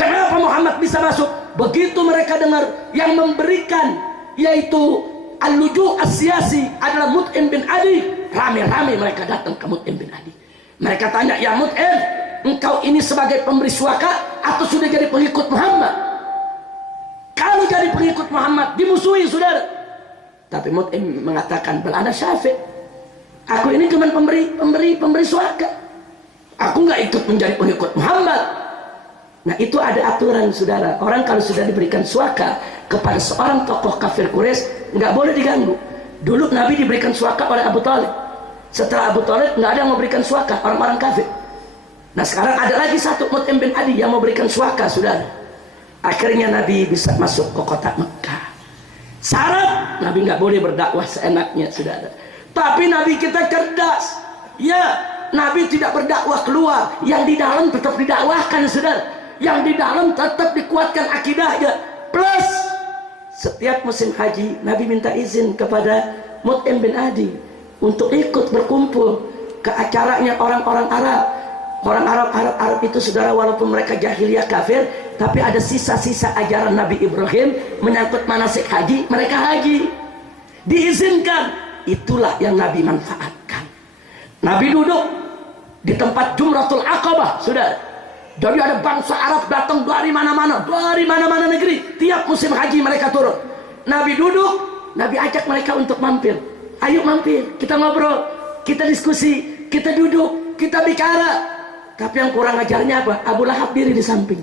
Kenapa Muhammad bisa masuk? Begitu mereka dengar yang memberikan yaitu al-luju as-siyasi adalah Mut'im bin Adi, rame-rame mereka datang ke Mut'im bin Adi. Mereka tanya, ya Mut'im, engkau ini sebagai pemberi suaka atau sudah jadi pengikut Muhammad? Kalau jadi pengikut Muhammad dimusuhi, saudara. Tapi Mut'im mengatakan, bal ana syafi', aku ini cuma pemberi suaka, aku nggak ikut menjadi pengikut Muhammad. Nah itu ada aturan, saudara. Orang kalau sudah diberikan suaka kepada seorang tokoh kafir Quraisy nggak boleh diganggu. Dulu Nabi diberikan suaka oleh Abu Thalib. Setelah Abu Thalib nggak ada yang memberikan suaka, orang-orang kafir. Nah sekarang ada lagi satu Mut'im bin Adi yang memberikan suaka, saudara. Akhirnya Nabi bisa masuk ke kota Mekah. Syarat Nabi nggak boleh berdakwah seenaknya, saudara. Tapi Nabi kita cerdas. Ya, Nabi tidak berdakwah keluar, yang di dalam tetap didakwahkan, saudara. Yang di dalam tetap dikuatkan akidahnya. Plus setiap musim haji Nabi minta izin kepada Mut'im bin Adi untuk ikut berkumpul ke acaranya orang-orang Arab. Orang Arab itu, saudara, walaupun mereka jahiliyah kafir, tapi ada sisa-sisa ajaran Nabi Ibrahim menyangkut manasik haji, mereka haji. Diizinkan. Itulah yang Nabi manfaatkan. Nabi duduk di tempat Jumratul Aqabah, saudara. Jadi ada bangsa Arab datang dari mana-mana negeri. Tiap musim haji mereka turun. Nabi duduk, Nabi ajak mereka untuk mampir. Ayo mampir, kita ngobrol, kita diskusi, kita duduk, kita bicara. Tapi yang kurang ajarnya apa? Abu Lahab diri di samping.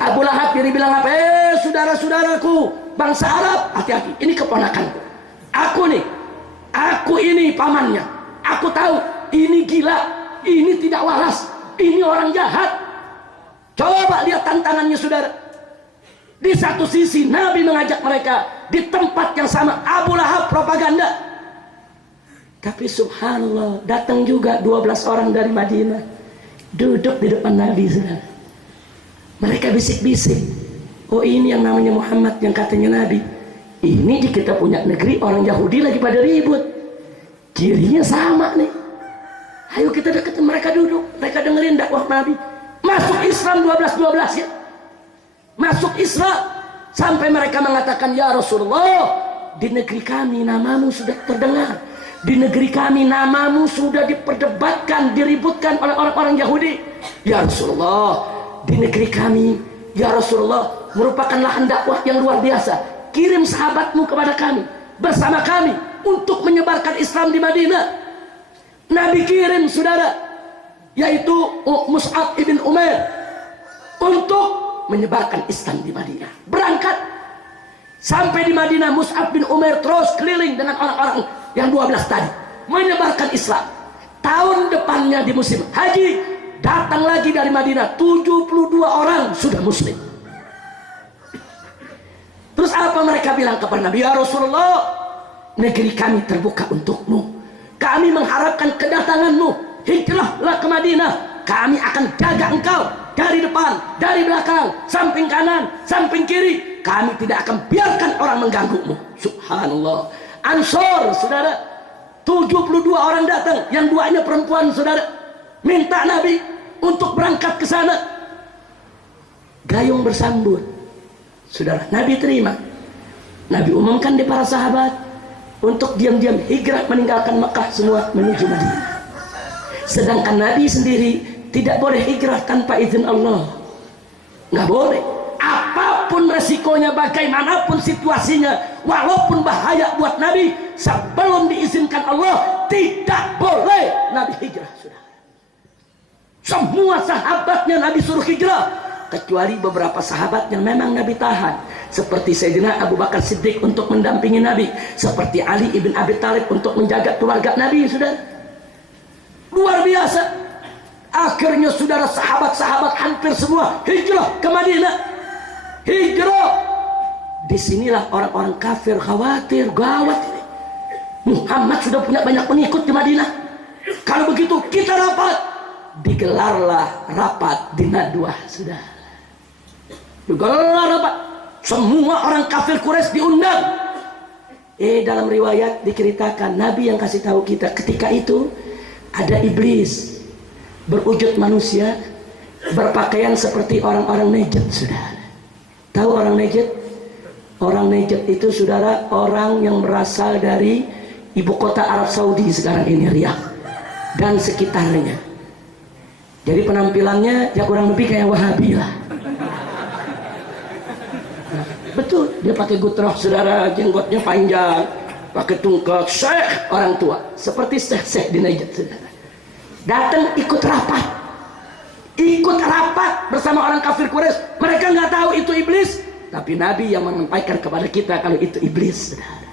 Abu Lahab diri bilang apa? Saudara-saudaraku, bangsa Arab, hati-hati, ini keponakanku. Aku ini pamannya. Aku tahu, ini gila, ini tidak waras. Ini orang jahat. Coba lihat tantangannya, saudara. Di satu sisi Nabi mengajak mereka, di tempat yang sama Abu Lahab propaganda. Tapi subhanallah, datang juga 12 orang dari Madinah, duduk di depan Nabi, saudara. Mereka bisik-bisik, oh ini yang namanya Muhammad yang katanya Nabi. Ini di kita punya negeri orang Yahudi lagi pada ribut, cirinya sama nih. Ayo kita deketin, mereka duduk, mereka dengerin dakwah Nabi. Masuk Islam 12-12 ya. Masuk Islam sampai mereka mengatakan, ya Rasulullah, di negeri kami namamu sudah terdengar. Di negeri kami namamu sudah diperdebatkan, diributkan oleh orang-orang Yahudi. Ya Rasulullah, di negeri kami, ya Rasulullah, merupakan lahan dakwah yang luar biasa. Kirim sahabatmu kepada kami, bersama kami, untuk menyebarkan Islam di Madinah. Nabi kirim, saudara, yaitu Mus'ab ibn Umair, untuk menyebarkan Islam di Madinah. Berangkat sampai di Madinah, Mus'ab bin Umair terus keliling dengan orang-orang yang 12 tadi menyebarkan Islam. Tahun depannya di musim haji datang lagi dari Madinah 72 orang sudah muslim. Terus apa mereka bilang kepada Nabi? Ya Rasulullah, negeri kami terbuka untukmu, kami mengharapkan kedatanganmu, hijrahlah ke Madinah, kami akan jaga engkau dari depan, dari belakang, samping kanan, samping kiri, kami tidak akan biarkan orang mengganggumu. Subhanallah. Ansor, saudara, 72 orang datang, yang 2-nya perempuan, saudara, minta Nabi untuk berangkat ke sana. Gayung bersambut, saudara. Nabi terima. Nabi umumkan di para sahabat untuk diam-diam hijrah meninggalkan Mekah semua menuju Madinah. Sedangkan Nabi sendiri tidak boleh hijrah tanpa izin Allah. Nggak boleh. Apapun resikonya, bagaimanapun situasinya, walaupun bahaya buat Nabi, sebelum diizinkan Allah, tidak boleh Nabi hijrah, saudara. Semua sahabatnya Nabi suruh hijrah, kecuali beberapa sahabat yang memang Nabi tahan, seperti Sayyidina Abu Bakar Siddiq untuk mendampingi Nabi, seperti Ali ibn Abi Thalib untuk menjaga keluarga Nabi, saudara. Luar biasa. Akhirnya saudara, sahabat-sahabat hampir semua hijrah ke Madinah. Hijrah. Disinilah orang-orang kafir khawatir, gawat ini, Muhammad sudah punya banyak pengikut di Madinah, kalau begitu kita rapat. Digelarlah rapat di Nadwah, sudah digelar rapat, semua orang kafir Quraisy diundang. Dalam riwayat diceritakan Nabi yang kasih tahu kita, ketika itu ada iblis berwujud manusia, berpakaian seperti orang-orang Najd, saudara. Tahu orang Najd? Orang Najd itu, saudara, orang yang berasal dari ibu kota Arab Saudi sekarang ini, Riyadh dan sekitarnya. Jadi penampilannya ya kurang lebih kayak Wahabi lah. Betul, dia pakai gutroh, saudara, jenggotnya panjang, pakai tungkek, syekh, orang tua, seperti syekh di Najd, saudara. Datang ikut rapat bersama orang kafir Quraisy. Mereka nggak tahu itu iblis, tapi Nabi yang menyampaikan kepada kita kalau itu iblis, saudara.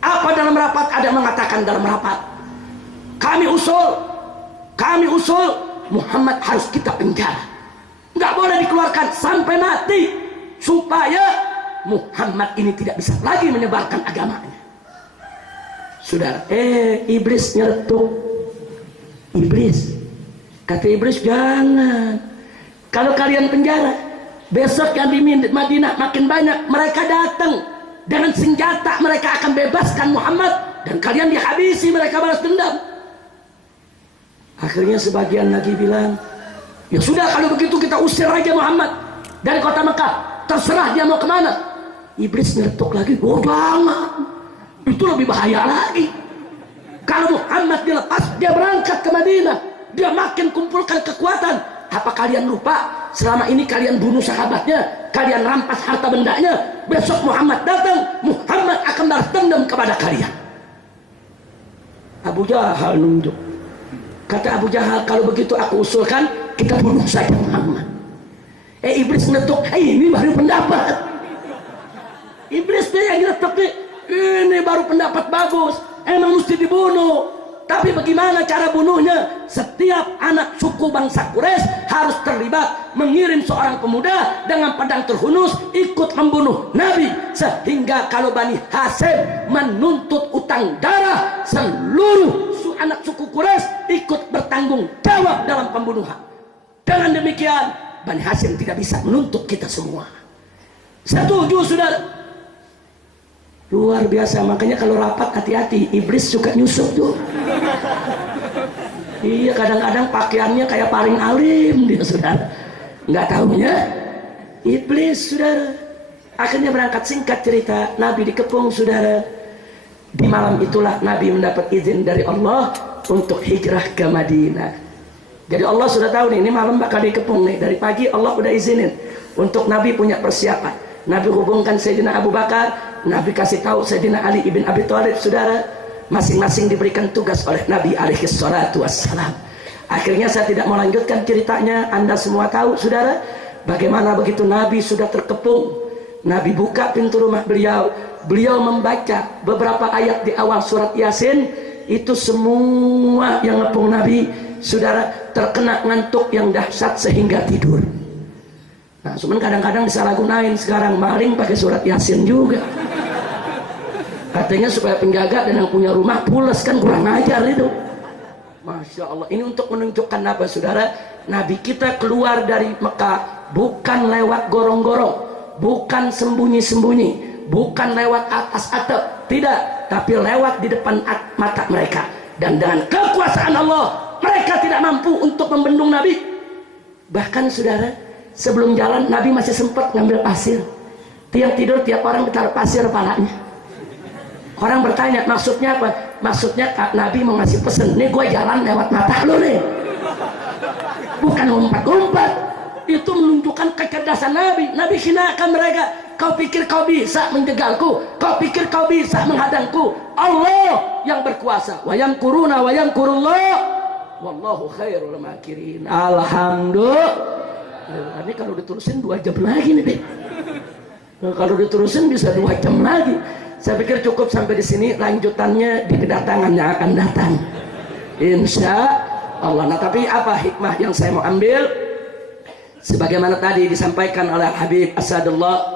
Apa dalam rapat? Ada mengatakan dalam rapat, kami usul Muhammad harus kita penjara, nggak boleh dikeluarkan sampai mati, supaya Muhammad ini tidak bisa lagi menyebarkan agamanya. Saudara, iblis nyeletuk. Iblis kata iblis, jangan, kalau kalian penjara, besok yang di Madinah makin banyak, mereka datang dengan senjata, mereka akan bebaskan Muhammad dan kalian dihabisi, mereka balas dendam. Akhirnya sebagian lagi bilang, ya sudah, kalau begitu kita usir aja Muhammad dari kota Mekah, terserah dia mau kemana. Iblis nyeletuk lagi, oh jangan, itu lebih bahaya lagi. Kalau Muhammad dilepas, dia berangkat ke Madinah, dia makin kumpulkan kekuatan. Apa kalian lupa selama ini kalian bunuh sahabatnya, kalian rampas harta bendanya, besok Muhammad datang, Muhammad akan balas dendam kepada kalian. Abu Jahal nunjuk. Kata Abu Jahal, kalau begitu aku usulkan kita bunuh saja Muhammad. Iblis ngetuk, ini baru pendapat. Iblis dia yang ngetuk, ini baru pendapat bagus, emang mesti dibunuh. Tapi bagaimana cara bunuhnya? Setiap anak suku bangsa Quraisy harus terlibat, mengirim seorang pemuda dengan pedang terhunus ikut membunuh Nabi, sehingga kalau Bani Hasyim menuntut utang darah, seluruh anak suku Quraisy ikut bertanggung jawab dalam pembunuhan. Dengan demikian Bani Hasyim tidak bisa menuntut kita semua. Setuju, saudara? Luar biasa. Makanya kalau rapat hati-hati, iblis suka nyusup tuh. Iya, kadang-kadang pakaiannya kayak paling alim dia, saudara. Nggak tahunya iblis, saudara. Akhirnya berangkat. Singkat cerita, Nabi dikepung, saudara. Di malam itulah Nabi mendapat izin dari Allah untuk hijrah ke Madinah. Jadi Allah sudah tahu nih, ini malam bakal dikepung nih. Dari pagi Allah udah izinin untuk Nabi punya persiapan. Nabi hubungkan Sayyidina Abu Bakar, Nabi kasih tahu Sayyidina Ali ibn Abi Thalib, saudara. Masing-masing diberikan tugas oleh Nabi alaihi salatu wassalam. Akhirnya saya tidak mau lanjutkan ceritanya, Anda semua tahu, saudara, Bagaimana begitu Nabi sudah terkepung, Nabi buka pintu rumah beliau, beliau membaca beberapa ayat di awal surat Yasin. Itu semua yang ngepung Nabi, saudara, terkena ngantuk yang dahsyat sehingga tidur. Nah, cuman kadang-kadang disalahgunain sekarang, maling pakai surat Yasin juga. Katanya supaya penjaga dan yang punya rumah pules, kan kurang ajar itu. Masya Allah, ini untuk menunjukkan apa, saudara? Nabi kita keluar dari Mekah bukan lewat gorong-gorong, bukan sembunyi-sembunyi, bukan lewat atas atap, tidak, tapi lewat di depan mata mereka. Dan dengan kekuasaan Allah, mereka tidak mampu untuk membendung Nabi. Bahkan saudara, sebelum jalan Nabi masih sempat ngambil pasir. Tiap tidur, tiap orang ditaruh pasir kepalanya. Orang bertanya, maksudnya apa? Maksudnya Nabi mau ngasih pesan, nih gue jalan lewat mata lu nih, bukan ngumpat-ngumpat. Itu menunjukkan kecerdasan Nabi. Nabi hinakan mereka. Kau pikir kau bisa menjegalku? Kau pikir kau bisa menghadangku? Allah yang berkuasa. Wa yamkuruna wa yamkurullah wallahu khairul makirin. Alhamdulillah. Ini kalau diterusin 2 jam lagi nih, Beb. Kalau diterusin bisa 2 jam lagi. Saya pikir cukup sampai di sini, lanjutannya di kedatangan yang akan datang, insya Allah. Nah, tapi apa hikmah yang saya mau ambil? Sebagaimana tadi disampaikan oleh Habib Asadullah,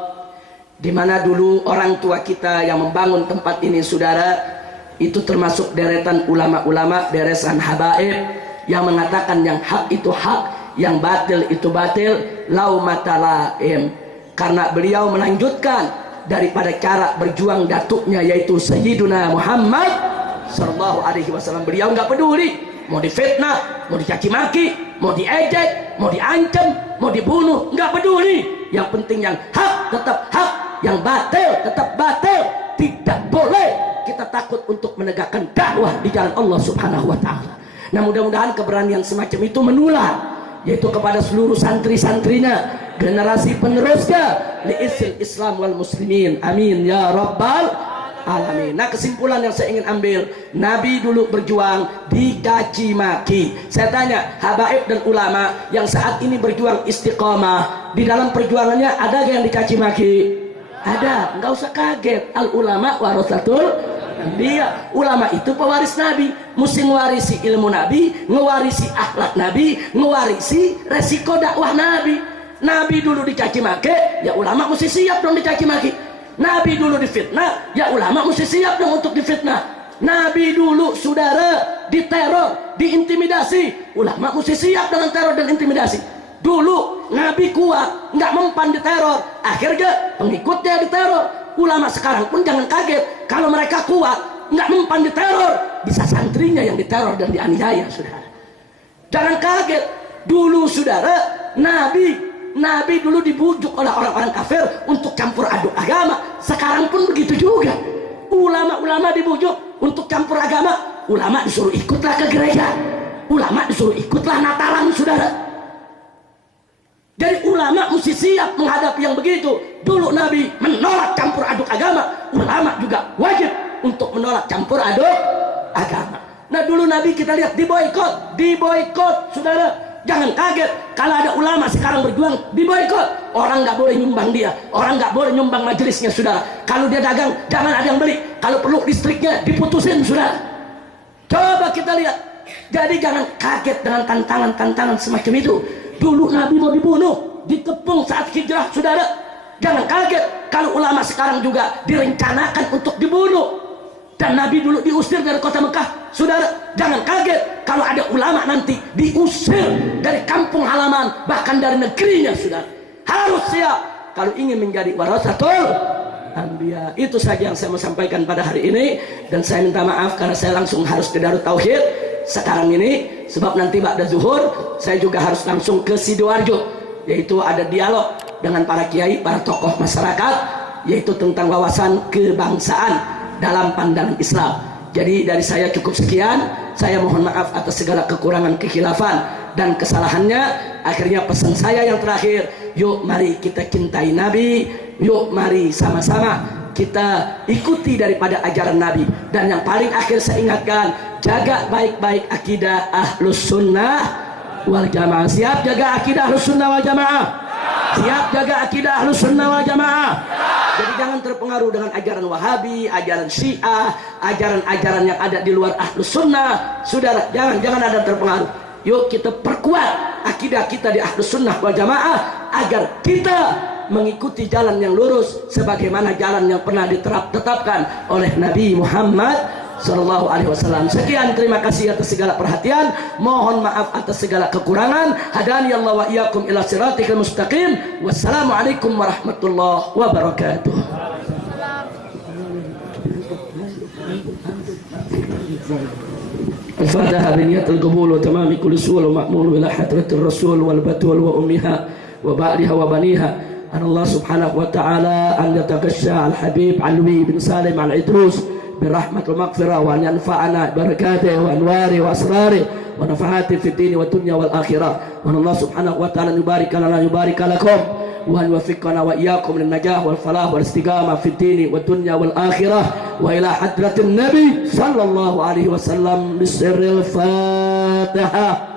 di mana dulu orang tua kita yang membangun tempat ini, saudara, itu termasuk deretan ulama-ulama, deresan habaib yang mengatakan yang hak itu hak, yang batil itu batil, lau matalaim. Karena beliau melanjutkan daripada cara berjuang datuknya, yaitu Sayyiduna Muhammad sallallahu alaihi wasallam. Beliau nggak peduli mau difitnah, mau dicaci maki, mau diejek, mau diancam, mau dibunuh, nggak peduli. Yang penting yang hak tetap hak, yang batil tetap batil. Tidak boleh kita takut untuk menegakkan dakwah di jalan Allah Subhanahu wa taala. Nah, mudah-mudahan keberanian semacam itu menular, yaitu kepada seluruh santri-santrinya, generasi penerusnya, liisil Islam wal muslimin, amin ya rabbal alamin. Nah, kesimpulan yang saya ingin ambil, Nabi dulu berjuang dicaci maki. Saya tanya, habaib dan ulama yang saat ini berjuang istiqomah, di dalam perjuangannya ada yang dicaci maki? Ada. Nggak usah kaget, al ulama warasatul dia. Ulama itu pewaris Nabi, mesti mewarisi ilmu Nabi, ngewarisi akhlak Nabi, ngewarisi resiko dakwah Nabi. Nabi dulu dicaci maki, ya ulama mesti siap dong dicaci maki. Nabi dulu difitnah, ya ulama mesti siap dong untuk difitnah. Nabi dulu, saudara, diteror, diintimidasi, ulama mesti siap dengan teror dan intimidasi. Dulu Nabi kuat, nggak mempan diteror, akhirnya pengikutnya diteror. Ulama sekarang pun jangan kaget kalau mereka kuat, nggak mempan diteror, bisa santrinya yang diteror dan dianiaya, saudara. Jangan kaget, dulu saudara, Nabi dulu dibujuk oleh orang-orang kafir untuk campur aduk agama. Sekarang pun begitu juga. Ulama-ulama dibujuk untuk campur agama. Ulama disuruh ikutlah ke gereja. Ulama disuruh ikutlah Natalan, saudara. Jadi ulama mesti siap menghadapi yang begitu. Dulu Nabi menolak campur aduk agama. Ulama juga wajib untuk menolak campur aduk agama. Nah, dulu Nabi kita lihat diboikot, saudara. Jangan kaget kalau ada ulama sekarang berjuang diboikot. Orang nggak boleh nyumbang dia, orang nggak boleh nyumbang majelisnya, saudara. Kalau dia dagang, jangan ada yang beli. Kalau perlu listriknya diputusin, saudara. Coba kita lihat. Jadi jangan kaget dengan tantangan-tantangan semacam itu. Dulu Nabi mau dibunuh, dikepung saat hijrah, saudara. Jangan kaget kalau ulama sekarang juga direncanakan untuk dibunuh. Dan Nabi dulu diusir dari kota Mekah, saudara. Jangan kaget kalau ada ulama nanti diusir dari kampung halaman, bahkan dari negerinya, saudara. Harus siap kalau ingin menjadi warasatul anbiya. Itu saja yang saya mau sampaikan pada hari ini. Dan saya minta maaf karena saya langsung harus ke Darut Tauhid sekarang ini, sebab nanti ba'da zuhur saya juga harus langsung ke Sidoarjo, yaitu ada dialog dengan para kiai, para tokoh masyarakat, yaitu tentang wawasan kebangsaan dalam pandangan Islam. Jadi dari saya cukup sekian. Saya mohon maaf atas segala kekurangan, kekhilafan dan kesalahannya. Akhirnya pesan saya yang terakhir, yuk mari kita cintai Nabi, yuk mari sama-sama kita ikuti daripada ajaran Nabi. Dan yang paling akhir saya ingatkan, jaga baik-baik akidah Ahlus Sunnah wal Jamaah. Siap jaga akidah Ahlus Sunnah wal Jamaah? Siap jaga akidah Ahlus Sunnah wal Jamaah. Jadi jangan terpengaruh dengan ajaran Wahabi, ajaran Syiah, ajaran-ajaran yang ada di luar Ahlus Sunnah. Saudara, jangan ada terpengaruh. Yuk kita perkuat akidah kita di Ahlus Sunnah wal Jamaah agar kita mengikuti jalan yang lurus sebagaimana jalan yang pernah ditetapkan oleh Nabi Muhammad Sallallahu Alaihi Wasallam. Sekian, terima kasih atas segala perhatian. Mohon maaf atas segala kekurangan. Hadani Allah wa iyyakum ila siratikal mustaqim. Wassalamualaikum warahmatullahi wabarakatuh. الفاتحة بنية القبول وتمام كل سؤال ومأمول إلى حضرة الرسول والبتول وأمها وبعلها وبنيها أن الله سبحانه وتعالى أن يتغشى الحبيب علوي بن سالم العدروس برحمة ومغفرة وأن ينفعنا بركاته وأنواره وأسراره ونفعاته في الدين والدنيا والآخرة وأن الله سبحانه وتعالى يبارك لنا يبارك لكم وأن يوفقنا وإياكم للنجاح والفلاح والاستقامة في الدين والدنيا والآخرة وإلى حضرة النبي صلى الله عليه وسلم بسر الفاتحة.